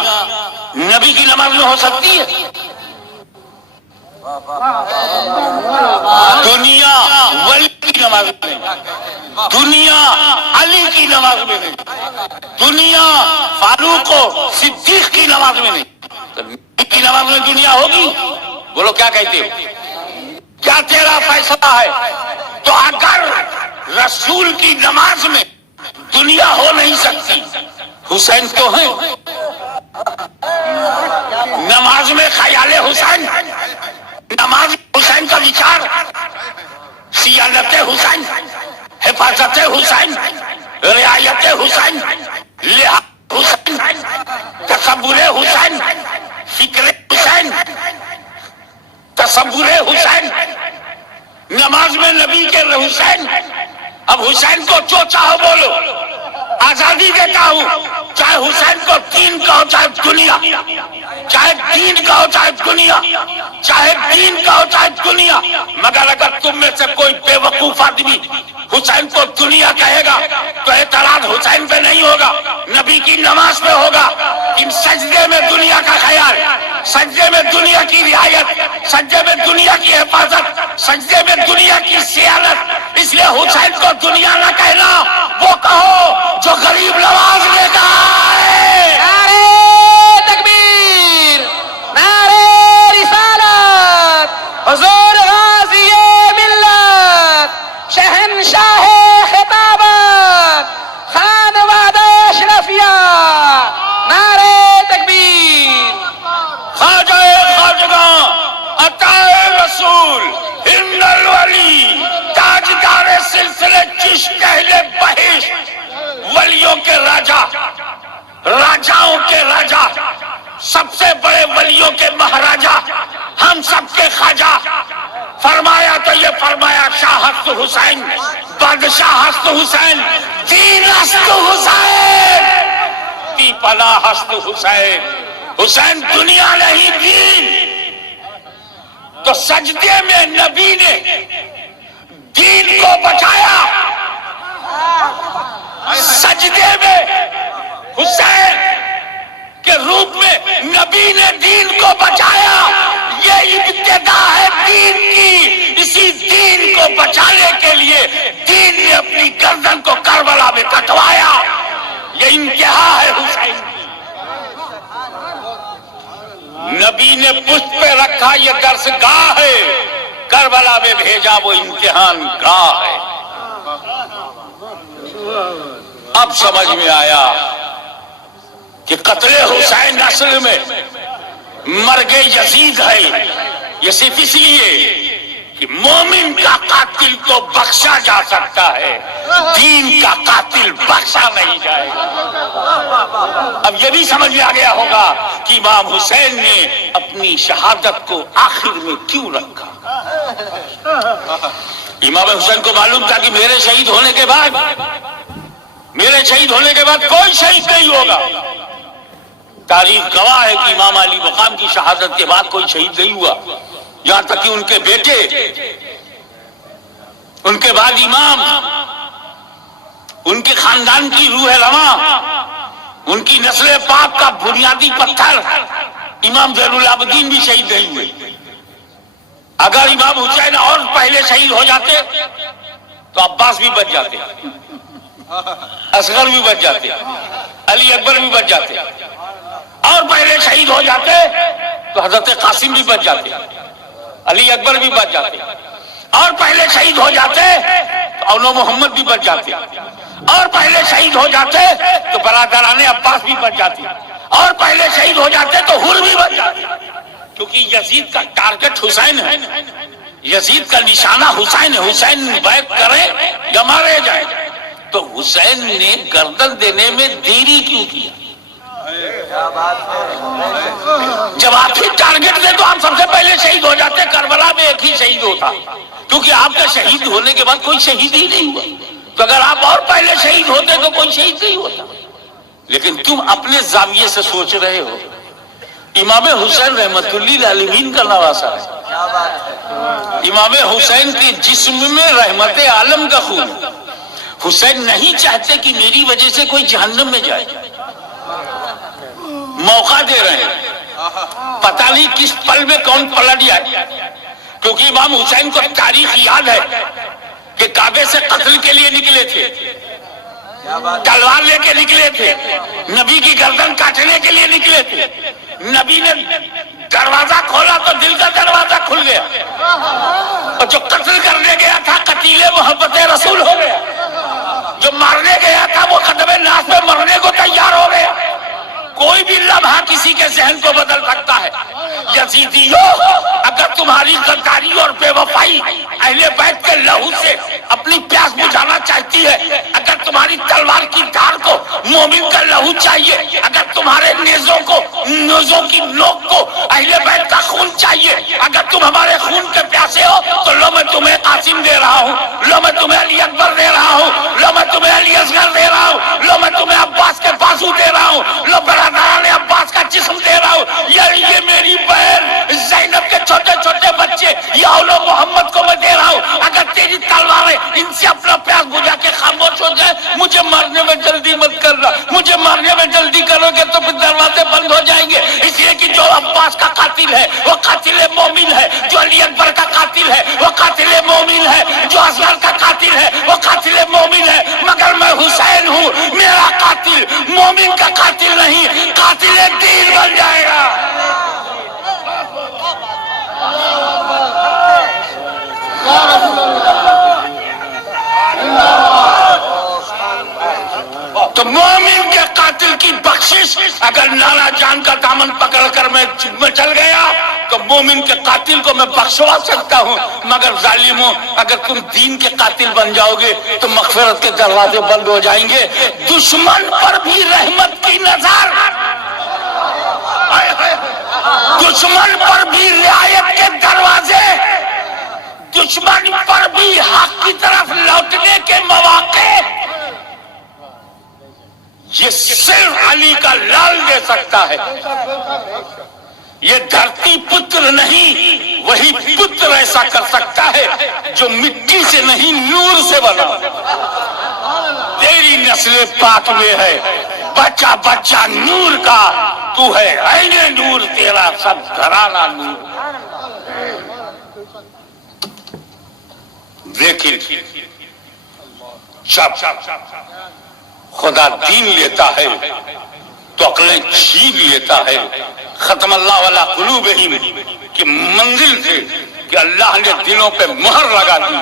نبی کی نماز میں ہو سکتی ہے، دنیا ولی کی نماز میں نہیں، دنیا علی کی نماز میں نہیں، دنیا فاروق و صدیق کی نماز میں نہیں۔ تو نبی کی نماز میں دنیا ہوگی؟ بولو کیا کہتے ہو؟ کیا تیرا فیصلہ ہے؟ تو اگر رسول کی نماز میں دنیا ہو نہیں سکتی، حسین تو ہیں، نماز میں خیال حسین، نماز حسین کا وچار، سیادت حسین، حفاظت حسین، رعایت حسین، لحاظ حسین، تصور حسین، فکر حسین، تصور حسین، نماز میں نبی کے حسین۔ اب حسین کو جو چاہو بولو، آزادی دیتا ہوں، چاہے حسین کو دین کہو چاہے دنیا، چاہے دین کہو چاہے دنیا، چاہے دین کہو چاہے دنیا، مگر اگر تم میں سے کوئی بے وقوف آدمی حسین کو دنیا کہے گا تو اعتراض حسین پہ نہیں ہوگا، نبی کی نماز پہ ہوگا۔ ان سجدے میں دنیا کا خیال، سجدے میں دنیا کی رعایت، سجدے میں دنیا کی حفاظت، سجدے میں دنیا کی سیادت، اس لیے حسین کو دنیا نہ کہنا، وہ کہو جو غریب نواز لے کر آئے۔ نعرے تکبیر، نعرے رسالت، حضور غازی ملت، شہنشاہ خطابت، خانوادہ اشرفیہ، نعرے تکبیر۔ خواجہ خواجگاں، عطا رسول، ہند الولی، تاجدار سلسلے چشت اہل بہشت، ولیوں کے راجا، راجاؤں کے راجا، سب سے بڑے ولیوں کے مہاراجا، ہم سب کے خواجہ، فرمایا تو یہ فرمایا شاہ ہست حسین، بادشاہ ہست حسین، دین است حسین، تی پناہ است حسین، حسین دنیا نہیں دین۔ تو سجدے میں نبی نے دین کو بچایا، سجدے میں حسین کے روپ میں نبی نے دین کو بچایا۔ یہ ابتدا ہے دین کی، اسی دین کو بچانے کے لیے دین نے اپنی گردن کو کربلا میں کٹوایا۔ یہ انتہا ہے حسین کی۔ نبی نے پشت پہ رکھا یہ درس گاہ ہے، کربلا میں بھیجا وہ امتحان گاہ ہے۔ اب سمجھ میں آیا کہ قتل حسین اصل میں مرگ یزید ہے۔ یہ صرف اس لیے کہ مومن کا قاتل تو بخشا جا سکتا ہے، دین کا قاتل بخشا نہیں جائے گا۔ اب یہ بھی سمجھ میں آ گیا ہوگا کہ امام حسین نے اپنی شہادت کو آخر میں کیوں رکھا۔ امام حسین کو معلوم تھا کہ میرے شہید ہونے کے بعد کوئی شہید نہیں ہوگا۔ تاریخ گواہ ہے کہ امام علی مقام کی شہادت کے بعد کوئی شہید نہیں ہوا، یہاں تک کہ ان کے بیٹے، ان کے بعد امام، ان کے خاندان کی روح رواں، ان کی نسل پاک کا بنیادی پتھر امام زین العابدین بھی شہید نہیں ہوئے۔ اگر امام حسین اور پہلے شہید ہو جاتے تو عباس بھی بچ جاتے، اصغر بھی بچ جاتے، علی اکبر بھی بچ جاتے، اور پہلے شہید ہو جاتے تو حضرت قاسم بھی بچ جاتے، علی اکبر بھی بچ جاتے، اور پہلے شہید ہو جاتے تو اولو محمد بھی بچ جاتے، اور پہلے شہید ہو جاتے تو برادران عباس بھی بچ جاتے، اور پہلے شہید ہو جاتے تو حر بھی بچ جاتے۔ کیونکہ یزید کا ٹارگٹ حسین ہے، یزید کا نشانہ حسین ہے، حسین بیعت کرے یا مارے جائے۔ تو حسین نے گردن دینے میں دیری کیوں کی؟ جب آپ ہی ٹارگٹ دیں تو آپ سب سے پہلے شہید ہو جاتے، کربلا میں ایک ہی شہید ہوتا، کیونکہ آپ کا شہید ہونے کے بعد کوئی شہید ہی نہیں ہوا۔ تو اگر آپ اور پہلے شہید ہوتے تو کوئی شہید نہیں ہوتا۔ لیکن تم اپنے زاویے سے سوچ رہے ہو، امام حسین رحمت اللہ للعالمین کا نواسا ہے، امام حسین کے جسم میں رحمت عالم کا خون ہے۔ حسین نہیں چاہتے کہ میری وجہ سے کوئی جہنم میں جائے، موقع دے رہے ہیں، پتہ نہیں کس پل میں کون پلٹ جائے۔ کیونکہ امام حسین کو تاریخ یاد ہے کہ کعبے سے قتل کے لیے نکلے تھے، تلوار لے کے نکلے تھے، نبی کی گردن کاٹنے کے لیے نکلے تھے۔ نبی نے دروازہ کھولا تو دل کا دروازہ کھل گیا، اور جو قتل کرنے گیا تھا قتیل محبت رسول ہو گیا، جو مارنے گیا تھا وہ قدم ناز میں مرنے کو تیار ہو گیا۔ کوئی بھی لمحہ کسی کے ذہن کو بدل سکتا ہے۔ یزیدیو، اگر تمہاری غداری اور بے وفائی اہل بیت کے لہو سے اپنی پیاس بجھانا چاہتی ہے، اگر تمہاری تلوار کی دھار کو مومن کا لہو چاہیے، اگر تمہارے نیزوں کی نوک کو اہل بیت کا خون چاہیے، اگر تم ہمارے خون کے پیاسے ہو تو لو میں تمہیں قاسم دے رہا ہوں، لو میں تمہیں علی اکبر دے رہا ہوں، لو میں تمہیں علی اصغر دے رہا ہوں، لو میں تمہیں عباس کے بازو دے رہا ہوں، لو برادران عباس کا جسم دے رہا ہوں۔ یہ میری بہن زینب کے چھوٹے چھوٹے بچے یا اولو محمد کو میں دے رہا ہوں۔ اگر تیری تلواریں ان سے اپنا پیاس بجھا کے خاموش ہو جائے، مجھے مارنے میں جلدی مت کرنا، مجھے مارنے میں جلدی کرو گے تو پھر دروازے بند ہو جائیں گے۔ اس لیے کہ جو عباس کا قاتل ہے وہ قاتل مومن ہے، جو علی اکبر کا قاتل ہے وہ قاتل مومن ہے، جو اصغر کا قاتل ہے وہ قاتل مومن ہے، مگر میں حسین ہوں، میرا قاتل مومن کا قاتل نہیں، قاتل دین بن جائے گا۔ تو مومن کے قاتل کی بخشش اگر نانا جان کا دامن پکڑ کر میں چل گیا تو مومن کے قاتل کو میں بخشوا سکتا ہوں، مگر ظالموں اگر تم دین کے قاتل بن جاؤ گے تو مغفرت کے دروازے بند ہو جائیں گے۔ دشمن پر بھی رحمت کی نظر، دشمن پر بھی رعایت کے دروازے، دشمن پر بھی حق کی طرف لوٹنے کے مواقع سکتا ہے. یہ دھرتی پتر نہیں، وہی پتر ایسا کر سکتا ہے جو مٹی سے نہیں نور سے بنا. تیری نسل پاک میں ہے بچہ بچہ نور کا، تو ہے عین نور، تیرا سب گھرانہ نور. لیکن جب خدا دین لیتا ہے تو عقلیں چھین لیتا ہے. ختم اللہ والا قلوبہم کی منزل سے کہ اللہ نے دلوں پہ مہر لگا دی.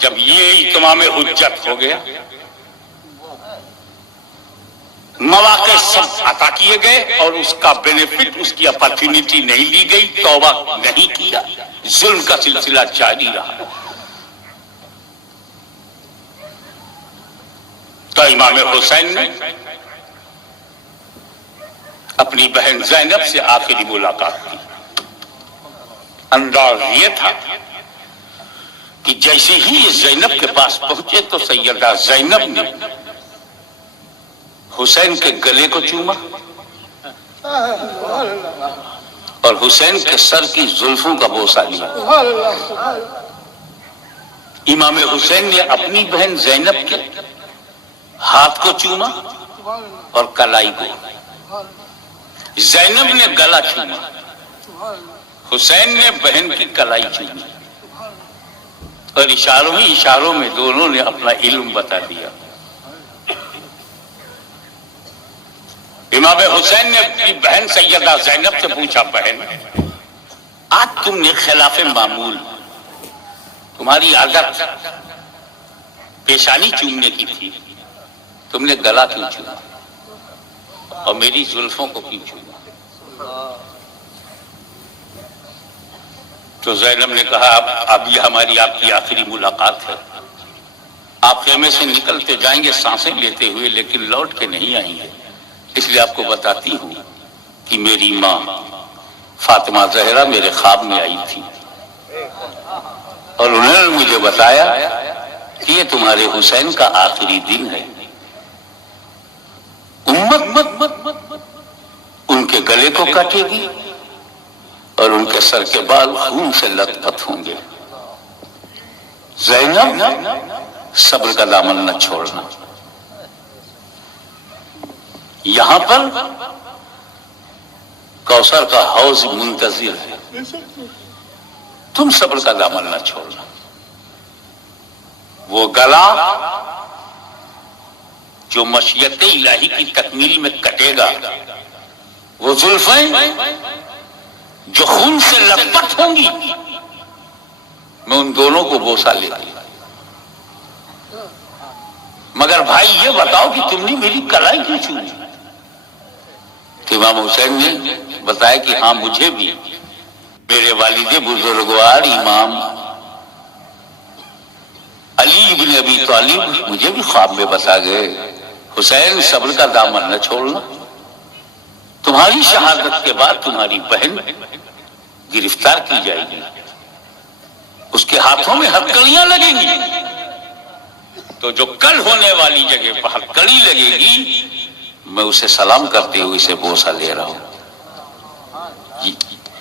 جب یہ اتمام حجت ہو گیا، مواقع سب عطا کیے گئے اور اس کا بینیفٹ، اس کی اپرچونٹی نہیں لی گئی، توبہ نہیں کیا، ظلم کا سلسلہ جاری رہا. تو امام حسین نے اپنی بہن زینب سے آخری ملاقات کی. انداز یہ تھا کہ جیسے ہی یہ زینب کے پاس پہنچے تو سیدہ زینب نے حسین کے گلے کو چوما اور حسین کے سر کی زلفوں کا بوسہ لیا. امام حسین نے اپنی بہن زینب کے ہاتھ کو چوما اور کلائی کو. زینب نے گلا چوما، حسین نے بہن کی کلائی چومی، اور اشاروں ہی اشاروں میں دونوں نے اپنا علم بتا دیا. امام حسین نے اپنی بہن سیدہ زینب سے پوچھا، بہن آج تم نے خلاف معمول، تمہاری عادت پیشانی چومنے کی تھی، تم نے گلا کیوں چوما اور میری زلفوں کو کیوں چوما؟ تو زینب نے کہا اب یہ ہماری آپ کی آخری ملاقات ہے. آپ خیمے سے نکلتے جائیں گے سانسیں لیتے ہوئے، لیکن لوٹ کے نہیں آئیں گے. اس لیے آپ کو بتاتی ہوں کہ میری ماں فاطمہ زہرا میرے خواب میں آئی تھی اور انہوں نے مجھے بتایا کہ یہ تمہارے حسین کا آخری دن ہے. امت ان کے گلے کو کاٹے گی اور ان کے سر کے بال خون سے لت پت ہوں گے. زینب صبر کا دامن نہ چھوڑنا. یہاں پر کوثر کا حوض منتظر ہے، تم صبر کا دامن نہ چھوڑنا. وہ گلا جو مشیت الہی کی تکمیل میں کٹے گا، وہ زلفیں جو خون سے لپٹ ہوں گی، میں ان دونوں کو بوسہ لیتی. مگر بھائی یہ بتاؤ کہ تم نے میری کلائی کیوں چومی؟ تو امام حسین نے بتایا کہ ہاں مجھے بھی میرے والد بزرگوار امام علی بن ابی طالب مجھے بھی خواب میں بتا گئے، حسین صبر کا دامن نہ چھوڑنا، تمہاری شہادت کے بعد تمہاری بہن گرفتار کی جائے گی، اس کے ہاتھوں میں ہتکڑیاں لگیں گی، تو جو کل ہونے والی جگہ پر ہتکڑی لگے گی میں اسے سلام کرتے ہوئے اسے بوسہ لے رہا ہوں.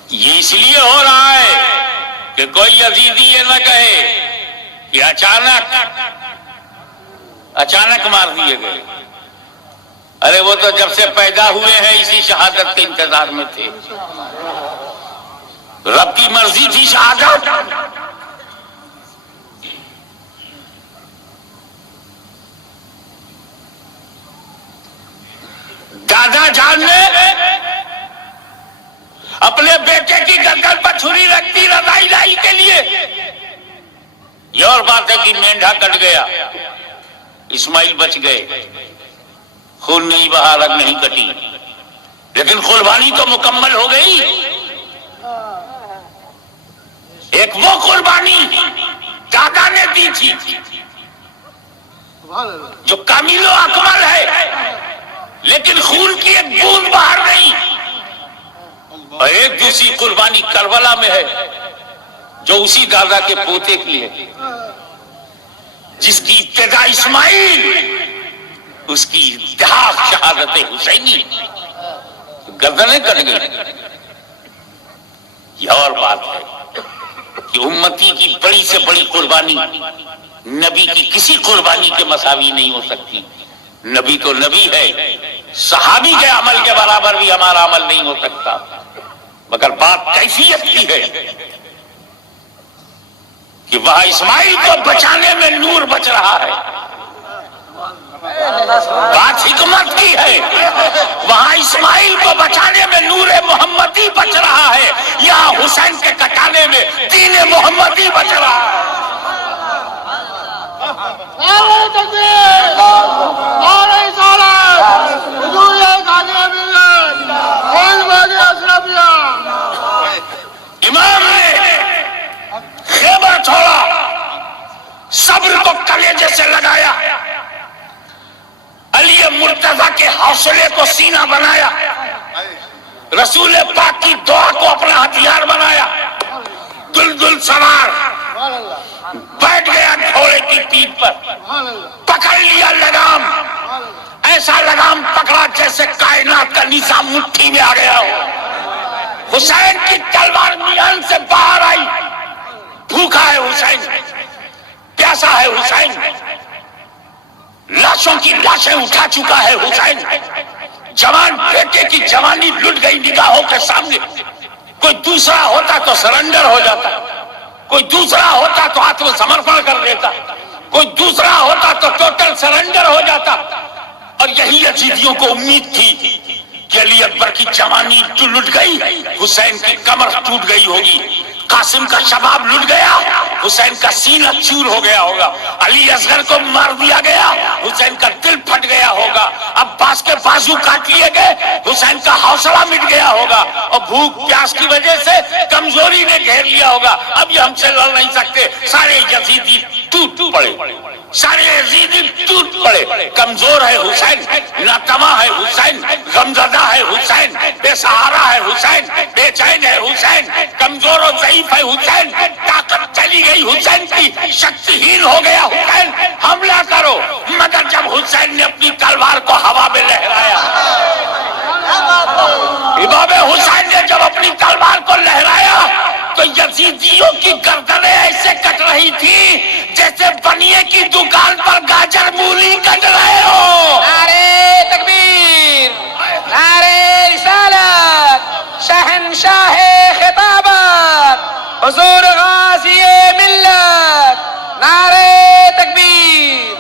یہ اس لیے ہو رہا ہے کہ کوئی یزیدی یہ نہ کہے کہ اچانک مار دیے گئے. ارے وہ تو جب سے پیدا ہوئے ہیں اسی شہادت کے انتظار میں تھے، رب کی مرضی تھی شہادت. دادا جان نے اپنے بیٹے کی گردن پر چھری رکھتی رضائی لائی کے لیے. یہ اور بات ہے کہ مینڈھا کٹ گیا، اسماعیل بچ گئے، خون نہیں بہا، رگ نہیں کٹی، لیکن قربانی تو مکمل ہو گئی. ایک وہ قربانی دادا نے دی تھی جو کامل و اکمل ہے، لیکن خون کی ایک بوند باہر نہیں. اور ایک دوسری قربانی کربلا میں ہے جو اسی دادا کے پوتے کی ہے، جس کی ابتدا اسماعیل، اس کی انتہا شہادت حسینی. گردنیں کٹ گئی. یہ اور بات ہے کہ امتی کی بڑی سے بڑی قربانی نبی کی کسی قربانی کے مساوی نہیں ہو سکتی. نبی تو نبی ہے، صحابی کے عمل کے برابر بھی ہمارا عمل نہیں ہو سکتا، مگر بات کیفیت کی ہے کہ وہاں اسماعیل کو بچانے میں نور بچ رہا ہے. بات حکمت کی ہے، وہاں اسماعیل کو بچانے میں نور محمدی بچ رہا ہے، یہاں حسین کے کٹانے میں دین محمدی بچ رہا ہے. نعرہ تکبیر، نعرہ رسالت، حضور غازی ملت، خلفائے اشرفیہ. امام نے خیمہ چھوڑا، صبر کو کلیجے سے لگایا، علی مرتضیٰ کے حوصلے کو سینہ بنایا، رسول پاک کی دعا کو اپنا ہتھیار بنایا، دلدل سوار بیٹھ گیا گھوڑے کی پیٹھ پر، پکڑ لیا لگام، ایسا لگام پکڑا جیسے کائنات کا نظام مٹھی میں آ گیا ہو. حسین کی تلوار میان سے باہر آئی. بھوکا ہے حسین، پیاسا ہے حسین، لاشوں کی لاشیں اٹھا چکا ہے حسین. جوان بیٹے کی جوانی لٹ گئی نگاہوں کے سامنے. کوئی دوسرا ہوتا تو سرنڈر ہو جاتا، کوئی دوسرا ہوتا تو آتم سمرپن کر دیتا، کوئی دوسرا ہوتا تو ٹوٹل سرنڈر ہو جاتا. اور یہی یزیدیوں کو امید تھی کہ علی اکبر کی جوانی تو لٹ گئی، حسین کی کمر ٹوٹ گئی ہوگی، قاسم کا شباب لٹ گیا، حسین کا سینہ چور ہو گیا ہوگا، علی اصغر کو مار دیا گیا، حسین کا دل پھٹ گیا ہوگا، عباس کے بازو کاٹ لیے گئے، حسین کا حوصلہ مٹ گیا ہوگا، اور بھوک پیاس کی وجہ سے کمزوری نے گھیر لیا ہوگا. اب یہ ہم سے لڑ نہیں سکتے. سارے یزیدی ٹوٹ پڑے، سارے یزیدی ٹوٹ پڑے. کمزور ہے حسین، ناتما ہے حسین، غمزدہ ہے حسین، بے سہارا ہے حسین، بے چین ہے حسین، کمزور و ضعیف ہے حسین، طاقت چلی گئی حسین کی، شکتہین ہو گیا حسین. حملہ کرو. مگر جب حسین نے اپنی تلوار کو ہوا میں لہرایا، امام حسین نے جب اپنی تلوار کو لہرایا تو یزیدیوں کی گردنیں ایسے کٹ رہی تھی جیسے بنیے کی دکان پر گاجر مولی کٹ رہے ہو. نعرہ تکبیر، نعرہ رسالت، شہنشاہ خطابت، حضور غازی ملت. نعرہ تکبیر.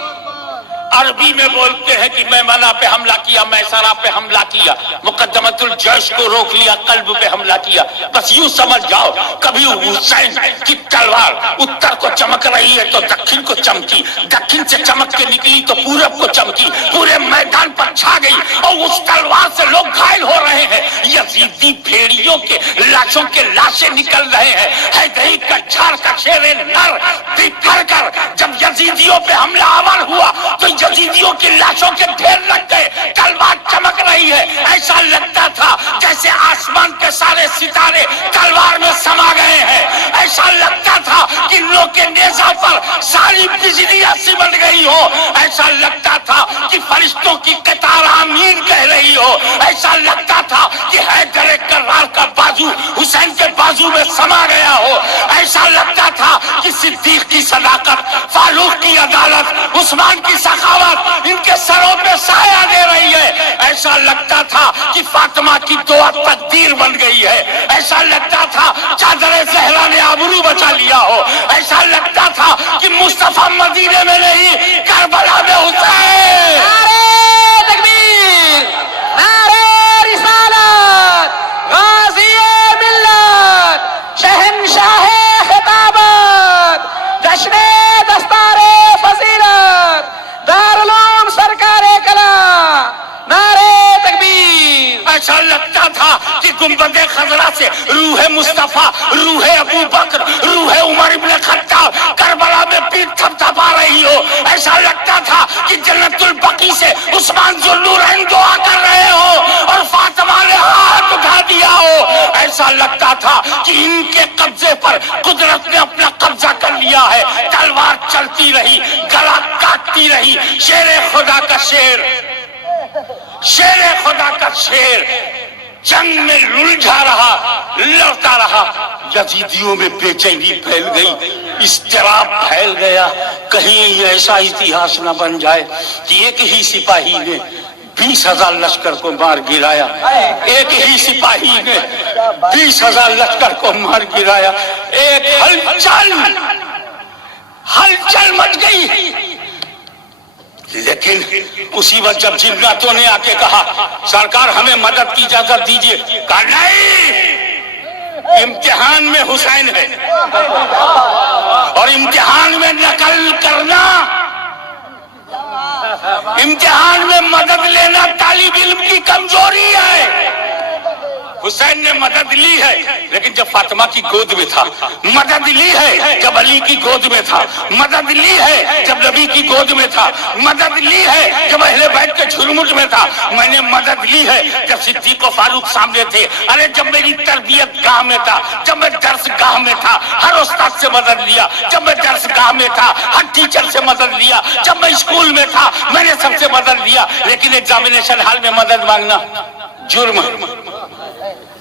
عربی میں بولتے ہیں کہ میمنہ پہ حملہ کیا، میسرہ پہ حملہ کیا، مقدمت الجیش کو روک لیا، قلب پہ حملہ کیا. بس یوں سمجھ جاؤ کبھی حسین کی تلوار اتر کو چمک رہی ہے تو دکھن کو چمکی، دکھن سے چمک کے نکلی تو پورب کو چمکی، پورے میدان پر چھا گئی اور اس تلوار سے لوگ گھائل ہو رہے ہیں. یزیدی بھیڑیوں کے لاشوں کے لاشیں نکل رہے ہیں. حیدری کا چھار کا شیر نر بکھر کر جب یزیدیوں پہ حملہ آور ہوا تو یزیدیوں کی لاشوں کے ڈھیر لگ گئے. تلوار چمک رہی ہے، ایسا لگتا تھا جیسے آسمان کے سارے ستارے تلوار میں سما گئے ہیں. ایسا لگتا تھا کہ لوگ کے نیزہ پر ساری بجلیاں سمٹ گئی ہو. ایسا لگتا تھا کہ فرشتوں کی قطار آمین کہہ رہی ہو. ایسا لگتا تھا کہ حیدر کرار کا بازو حسین کے بازو میں سما گیا ہو. ایسا لگتا تھا کہ صدیق کی صداقت، فاروق کی عدالت، عثمان کی سخاوت ان کے سروں پہ سایہ دے رہی ہے. ایسا لگتا تھا کہ فاطمہ کی دعا تقدیر بن گئی ہے. ایسا لگتا تھا چادر زہرا نے آبرو بچا لیا ہو. ایسا لگتا تھا کہ مصطفیٰ مدینے میں نہیں کربلا میں حسین. نعرہ تکبیر، نعرہ رسالت، غازی ملت، شہنشاہ خطابت، جشن دستار فضیلت، دارالعلوم سرکار کلام. نعرہ تکبیر. ایسا لگتا تھا کہ گنبد خضرا سے روح مصطفیٰ، روح ابو بکر، روح عمر ابن خطاب کربلا میں پیٹ تھپتھپا رہی ہو. ایسا لگتا تھا کہ جنت البقیع سے عثمان ذوالنورین دعا کر رہے ہو اور فاطمہ نے ہاتھ اٹھا دیا ہو. ایسا لگتا تھا کہ ان کے قبضے پر قدرت نے اپنا قبضہ کر لیا ہے. تلوار چلتی رہی، گلا کاٹتی رہی. شیر خدا کا شیر، شیر خدا کا شیر جنگ میں الجھا رہا، لڑتا رہا، یزیدیوں میں بے چینی پھیل گئی، اضطراب پھیل گیا۔ کہیں ایسا اتہاس نہ بن جائے کہ ایک ہی سپاہی نے 20,000 لشکر کو مار گرایا، ایک ہی سپاہی نے 20,000 لشکر کو مار گرایا۔ ایک ہلچل مچ گئی، لیکن اسی وقت جب جناتوں نے آ کے کہا سرکار ہمیں مدد کی اجازت دیجیے، کہا نہیں، امتحان میں حسین ہے اور امتحان میں نقل کرنا، امتحان میں مدد لینا طالب علم کی کمزوری ہے۔ حسین نے مدد لی ہے لیکن جب فاطمہ کی گود میں تھا، مدد لی ہے جب علی کی گود میں تھا، مدد لی ہے جب نبی کی گود میں تھا، مدد لی ہے جب اہل بیت کے جھرمٹ میں تھا، میں نے مدد لی ہے جب صدیق و فاروق سامنے تھے، ارے جب میری تربیت گاہ میں تھا، جب میں درس گاہ میں تھا، ہر استاد سے مدد لیا، جب میں درس گاہ میں تھا ہر ٹیچر سے مدد لیا، جب میں اسکول میں تھا میں نے سب سے مدد لیا، لیکن ایگزامینیشن ہال میں مدد مانگنا جرم۔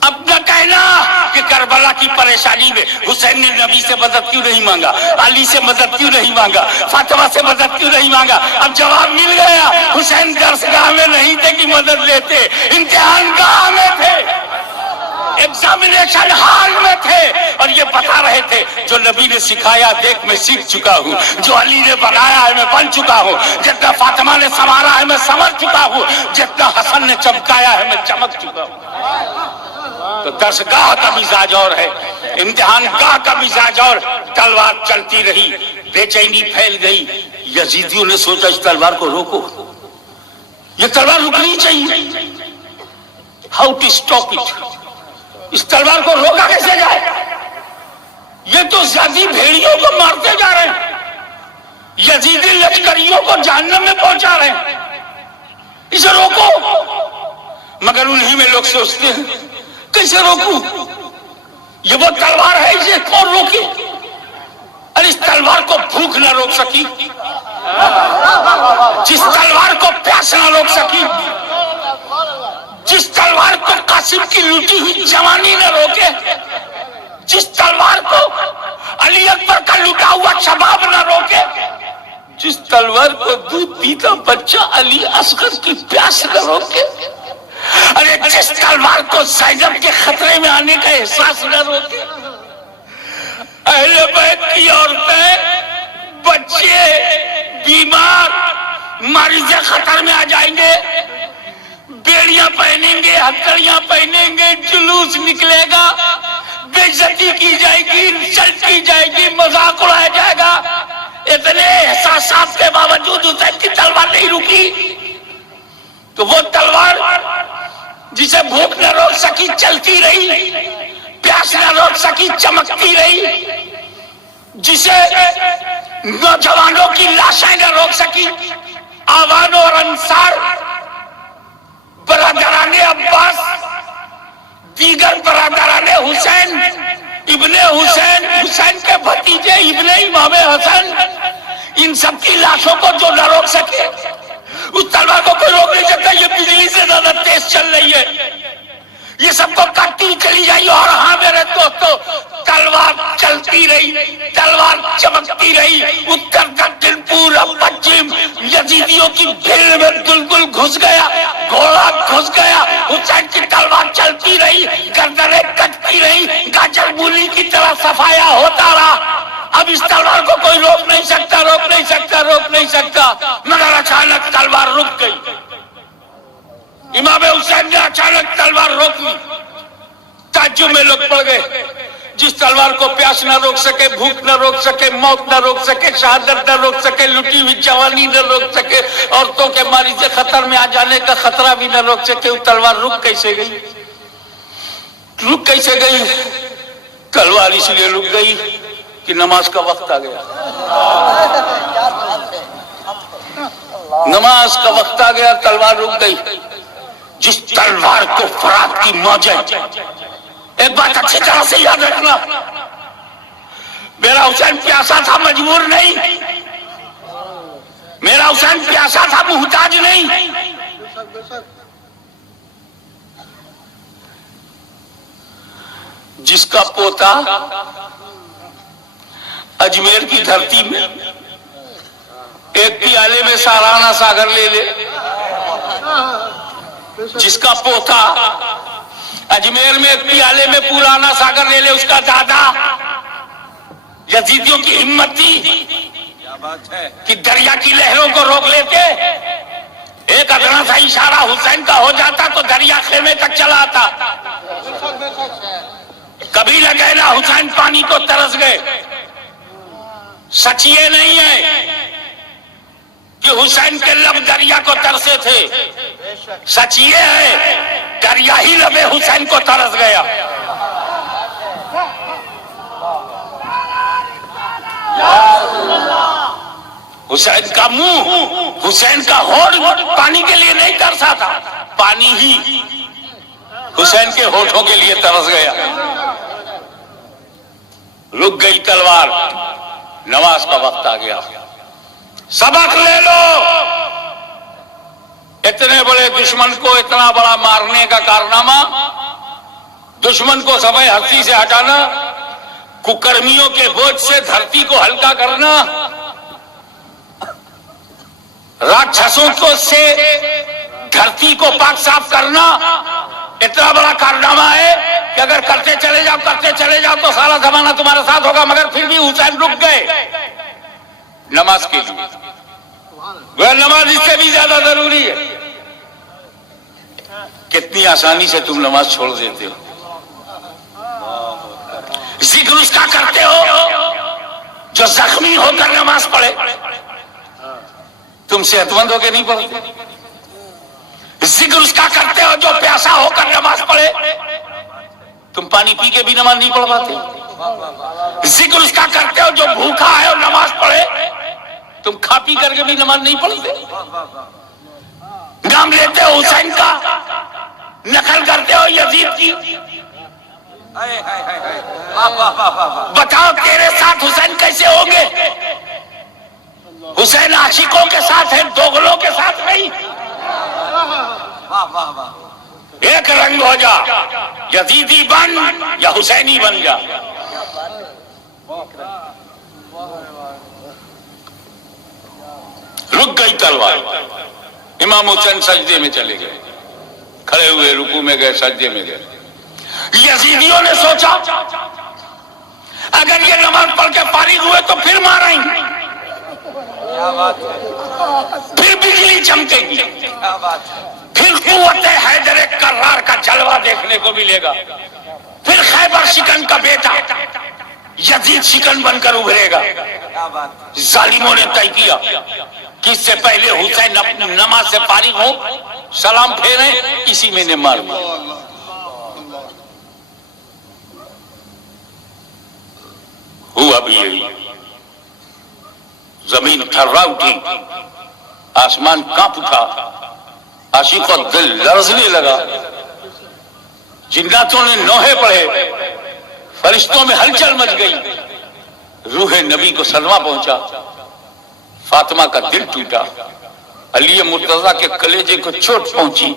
اب نہ کہنا کہ کربلا کی پریشانی میں حسین نے نبی سے مدد کیوں نہیں مانگا، علی سے مدد کیوں نہیں مانگا، فاطمہ سے مدد کیوں نہیں مانگا۔ اب جواب مل گیا، حسین درس گاہ میں نہیں تھے کہ مدد لیتے، امتحان گاہ میں تھے، ایگزامینیشن ہال میں تھے، اور یہ بتا رہے تھے جو نبی نے سکھایا دیکھ میں سیکھ چکا ہوں، جو علی نے بنایا ہے میں بن چکا ہوں، جتنا فاطمہ نے سنوارا ہے میں سنور چکا ہوں، جتنا حسن نے چمکایا ہے میں چمک چکا ہوں۔ تو درس گاہ کا مزاج اور ہے، امتحان گاہ کا مزاج اور۔ تلوار چلتی رہی، بے چینی پھیل گئی، یزیدیوں نے سوچا اس تلوار کو روکو، یہ تلوار رکنی چاہیے، ہاؤ ٹو اسٹاپ اٹ، اس تلوار کو روکا کیسے جائے، یہ تو زیادی بھیڑیوں کو مارتے جا رہے ہیں، یزیدی لشکریوں کو جہنم میں پہنچا رہے ہیں، اسے روکو۔ مگر انہی میں لوگ سوچتے ہیں کیسے روکوں، یہ وہ تلوار ہے اسے کون روکے، اور اس تلوار کو بھوک نہ روک سکی، جس تلوار کو پیاس نہ روک سکی، جس تلوار کو قاسم کی لوٹی ہوئی جوانی نہ روکے، جس تلوار کو علی اکبر کا لٹا ہوا شباب نہ روکے، جس تلوار کو دودھ پیتا بچہ علی اصغر کی پیاس نہ روکے، ارے جس تلوار کو زینب کے خطرے میں آنے کا احساس نہ روکے، اہل بیت کی عورتیں، بچے، بیمار، مریض خطر میں آ جائیں گے، بیڑیاں پہنیں گے، ہتھکڑیاں پہنیں گے، جلوس نکلے گا، بے عزتی کی جائے گی، انسلٹ کی جائے گی، مذاق اڑایا جائے گا، اتنے احساسات کے باوجود حسین کی تلوار نہیں رکی۔ تو وہ تلوار جسے بھوک نہ روک سکی چلتی رہی، پیاس نہ روک سکی چمکتی رہی، جسے نوجوانوں کی لاشیں نہ روک سکی، آوان اور انصار، برادران عباس، دیگر برادران حسین، ابن حسین، حسین کے بھتیجے ابن امام حسن، ان سب کی لاشوں کو جو نہ روک سکے، اس تلوار کو کوئی روک نہیں سکتا، یہ بجلی سے زیادہ تیز چل رہی ہے، یہ سب کو کاٹتی چلی جائے۔ اور ہاں میرے دوستو، تلوار چلتی رہی، تلوار چمکتی رہی، اتر دکن پورا پچھم، یزیدیوں کی بھیڑ میں دلدل گھس گیا، گھوڑا گھس گیا، حسین کی تلوار چلتی رہی، گردنیں کٹتی رہی، گاجر مولی کی طرح صفایا ہوتا رہا۔ اب اس تلوار کو کوئی روک نہیں سکتا، روک نہیں سکتا، روک نہیں سکتا، مگر اچانک تلوار رک گئی، امام حسین نے اچانک تلوار روک لی۔ تعجب میں لوگ پڑ گئے، جس تلوار کو پیاس نہ روک سکے، بھوک نہ روک سکے، موت نہ روک سکے، شہادت نہ روک سکے، لٹی ہوئی جوانی نہ روک سکے، عورتوں کے مریض خطر میں آ جانے کا خطرہ بھی نہ روک سکے، وہ تلوار رک کیسے گئی، رک کیسے گئی؟ تلوار اس لیے رک گئی کہ نماز کا وقت آ گیا، نماز کا وقت آ گیا، تلوار رک گئی۔ جس تلوار کو فرات کی موجیں، ایک بات اچھی طرح سے یاد رکھنا، میرا حسین پیاسا تھا، مجبور نہیں، میرا حسین پیاسا تھا، محتاج نہیں، جس کا پوتا اجمیر کی دھرتی میں ایک پیالے میں سارانہ ساگر لے لے، جس کا پوتا اجمیر میں ایک پیالے میں پرانا ساگر لے لے، اس کا دادا یزیدیوں کی ہمت تھی کیا بات ہے؟ کہ دریا کی لہروں کو روک لیتے، ایک ادنا سا اشارہ حسین کا ہو جاتا تو دریا خیمے تک چلا آتا۔ کبھی نہ کہنا حسین پانی کو ترس گئے، سچ یہ نہیں ہے کہ حسین کے لب دریا کو ترسے تھے، سچ یہ ہے دریا ہی لب حسین کو ترس گیا۔ حسین کا منہ، حسین کا ہونٹ پانی کے لیے نہیں ترسا تھا، پانی ہی حسین کے ہونٹوں کے لیے ترس گیا۔ رک گئی تلوار، نماز کا وقت آ گیا، سبق لے لو۔ اتنے بڑے دشمن کو اتنا بڑا مارنے کا کارنامہ، دشمن کو سبے ہستی سے ہٹانا، ککرمیوں کے بوجھ سے دھرتی کو ہلکا کرنا، راکشسوں کو سے دھرتی کو پاک صاف کرنا، اتنا بڑا کارنامہ ہے کہ اگر کرتے چلے جاؤ تو سارا زمانہ تمہارے ساتھ ہوگا۔ مگر پھر بھی حسین رک گئے نماز کے لیے، وہ نماز اس سے بھی زیادہ ضروری ہے۔ کتنی آسانی سے تم نماز چھوڑ دیتے ہو، ذکر اس کا کرتے ہو جو زخمی ہو کر نماز پڑھے، تم صحت مند ہو کے نہیں پڑھتے۔ ذکر اس کا کرتے ہو جو پیاسا ہو کر نماز پڑھے، تم پانی پی کے بھی نماز نہیں پڑھ پاتے۔ ذکر اس کا کرتے ہو جو بھوکا ہے اور نماز پڑھے، تم کھا پی کر کے بھی نماز نہیں پڑھتے۔ نام لیتے ہو حسین کا، نقل کرتے ہو یزید کی، بتاؤ تیرے ساتھ حسین کیسے ہوں گے؟ حسین عاشقوں کے ساتھ ہے، دوغلوں کے ساتھ نہیں۔ ایک رنگ ہو جا، یزیدی بن یا حسینی بن جا۔ رک گئی تلوار، امام حسین سجدے میں چلے گئے، کھڑے ہوئے رکوع میں گئے، سجدے میں گئے۔ یزیدیوں نے سوچا اگر یہ نماز پڑھ کے فارغ ہوئے تو پھر ماریں گے، پھر بجلی چمکے گی، پھر قوت حیدر کرار کا جلوہ دیکھنے کو ملے گا، پھر خیبر شکن کا بیٹا یزید شکن بن کر ابھرے گا۔ ظالموں نے طے کیا کہ اس سے پہلے حسین اپنی نماز سے فارغ ہو، سلام پھیرے، اسی میں نے مار دیا۔ ہوا بھی یہی، زمین تھرا اٹھی، آسمان کانپ اٹھا، عاشق اور دل لرزنے لگا، جناتوں نے نوحے پڑھے، فرشتوں میں ہلچل مچ گئی، روح نبی کو صدمہ پہنچا، فاطمہ کا دل ٹوٹا، علی مرتضیٰ کے کلیجے کو چوٹ پہنچی،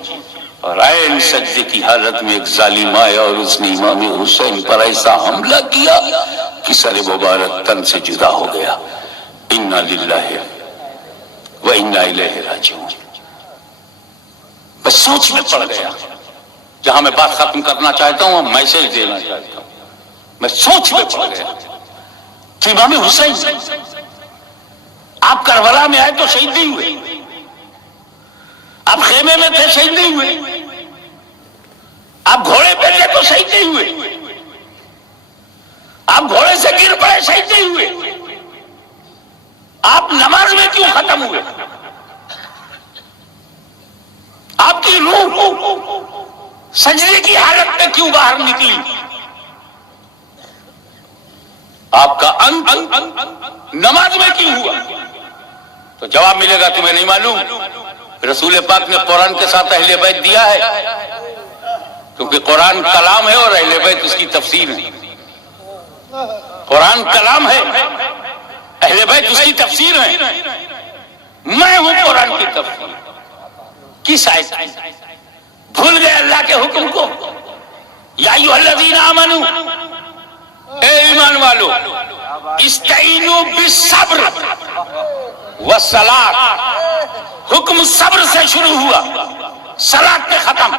اور عین سجدے کی حالت میں ایک ظالم آیا اور اس نے امام حسین پر ایسا حملہ کیا کہ سر مبارک تن سے جدا ہو گیا۔ انا للہ و انا الیہ راجعون۔ میں سوچ میں پڑ گیا، جہاں میں بات ختم کرنا چاہتا ہوں میسج دینا چاہتا ہوں، میں سوچ میں پڑ گیا کہ امام حسین آپ کربلا میں آئے تو شہید نہیں ہوئے، آپ خیمے میں تھے شہید نہیں ہوئے، آپ گھوڑے پہ تھے تو شہید نہیں ہوئے، آپ گھوڑے سے گر پڑے شہید نہیں ہوئے، آپ نماز میں کیوں ختم ہوئے؟ آپ کی روح سجدے کی حالت میں کیوں باہر نکلی؟ آپ کا انت نماز میں کیوں ہوا؟ تو جواب ملے گا تمہیں نہیں معلوم، رسول پاک نے قرآن کے ساتھ اہل بیت دیا ہے، کیونکہ قرآن کلام ہے اور اہل بیت اس کی تفسیر ہے۔ قرآن کلام ہے، اہل بیت اس کی تفسیر ہے، میں ہوں قرآن کی تفسیر۔ کس آیت؟ بھول گئے اللہ کے حکم کو؟ یا ایھا الذین آمنوا، اے ایمان والو، استعینوا بالصبر والصلاۃ، حکم صبر سے شروع ہوا، صلاۃ پہ ختم۔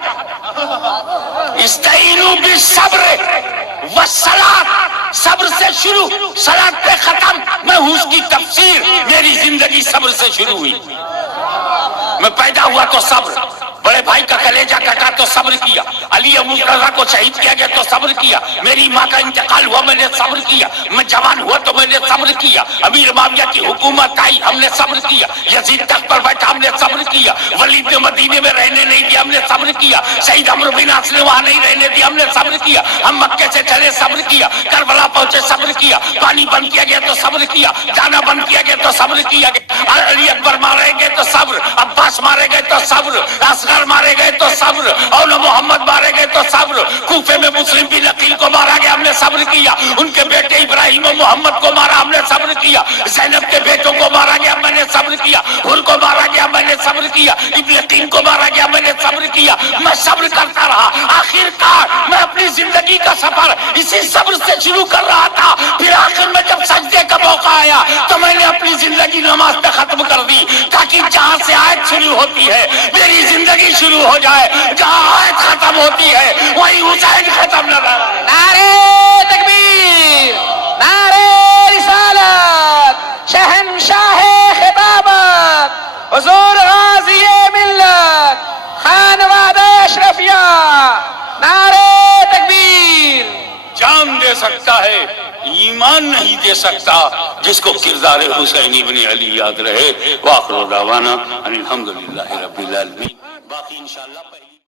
استعینوا بالصبر والصلاۃ، صبر سے شروع، صلاۃ پہ ختم۔ میں ہوں اس کی تفسیر، میری زندگی صبر سے شروع ہوئی۔ میں پیدا ہوا تو صبر، بڑے بھائی کا کلیجہ کٹا تو صبر کیا، علی مرتضیٰ کو شہید کیا گیا تو صبر کیا، میری ماں کا انتقال ہوا میں نے صبر کیا، میں جوان ہوا تو میں نے صبر کیا، امیر معاویہ کی حکومت آئی ہم نے صبر کیا، یزید تخت پر بیٹھا ہم نے صبر کیا، ولید نے مدینے میں رہنے نہیں دیا ہم نے صبر کیا، سعید عمرو بن عاص نے وہاں نہیں رہنے دیا ہم نے صبر کیا، ہم مکے سے چلے صبر کیا، کربلا پہنچے صبر کیا، پانی بند کیا گیا تو صبر کیا، جانا بند کیا گیا تو صبر کیا گیا، علی اکبر مارے گئے تو صبر، عباس مارے گئے تو صبر، اصغر مارے گئے تو صبر، اور محمد مارے گئے تو صبر، کوفے میں مسلم بن عقیل کو مارا گیا ہم نے صبر کیا، ان کے بیٹے ابراہیم و محمد کو مارا ہم نے صبر کیا، زینب کے بیٹوں کو مارا گیا میں نے صبر کیا، حر کو مارا گیا میں نے صبر کیا، ابن یقین کو مارا گیا میں نے صبر کیا، میں صبر کرتا رہا، آخر کار میں اپنی زندگی کا سفر اسی صبر سے شروع کر رہا تھا، پھر آخر میں جب سجدے کا موقع آیا تو میں نے اپنی زندگی نماز پہ ختم کر دی، تاکہ جہاں سے آیت شروع ہوتی ہے میری زندگی شروع ہو جائے، جہاں آیت ختم ہوتی ہے وہیں حسین ختم نہ رہا۔ نعرے تکبیر، نعرے رسالت، شہنشاہ خطابت، حضور غازی ملت، خانواد اشرفیہ، نعرے تکبیر۔ جان دے سکتا ہے، ایمان نہیں دے سکتا جس کو کردار حسین ابن علی یاد رہے۔ وآخر دعوانا ان الحمدللہ رب العالمین۔ باقی انشاءاللہ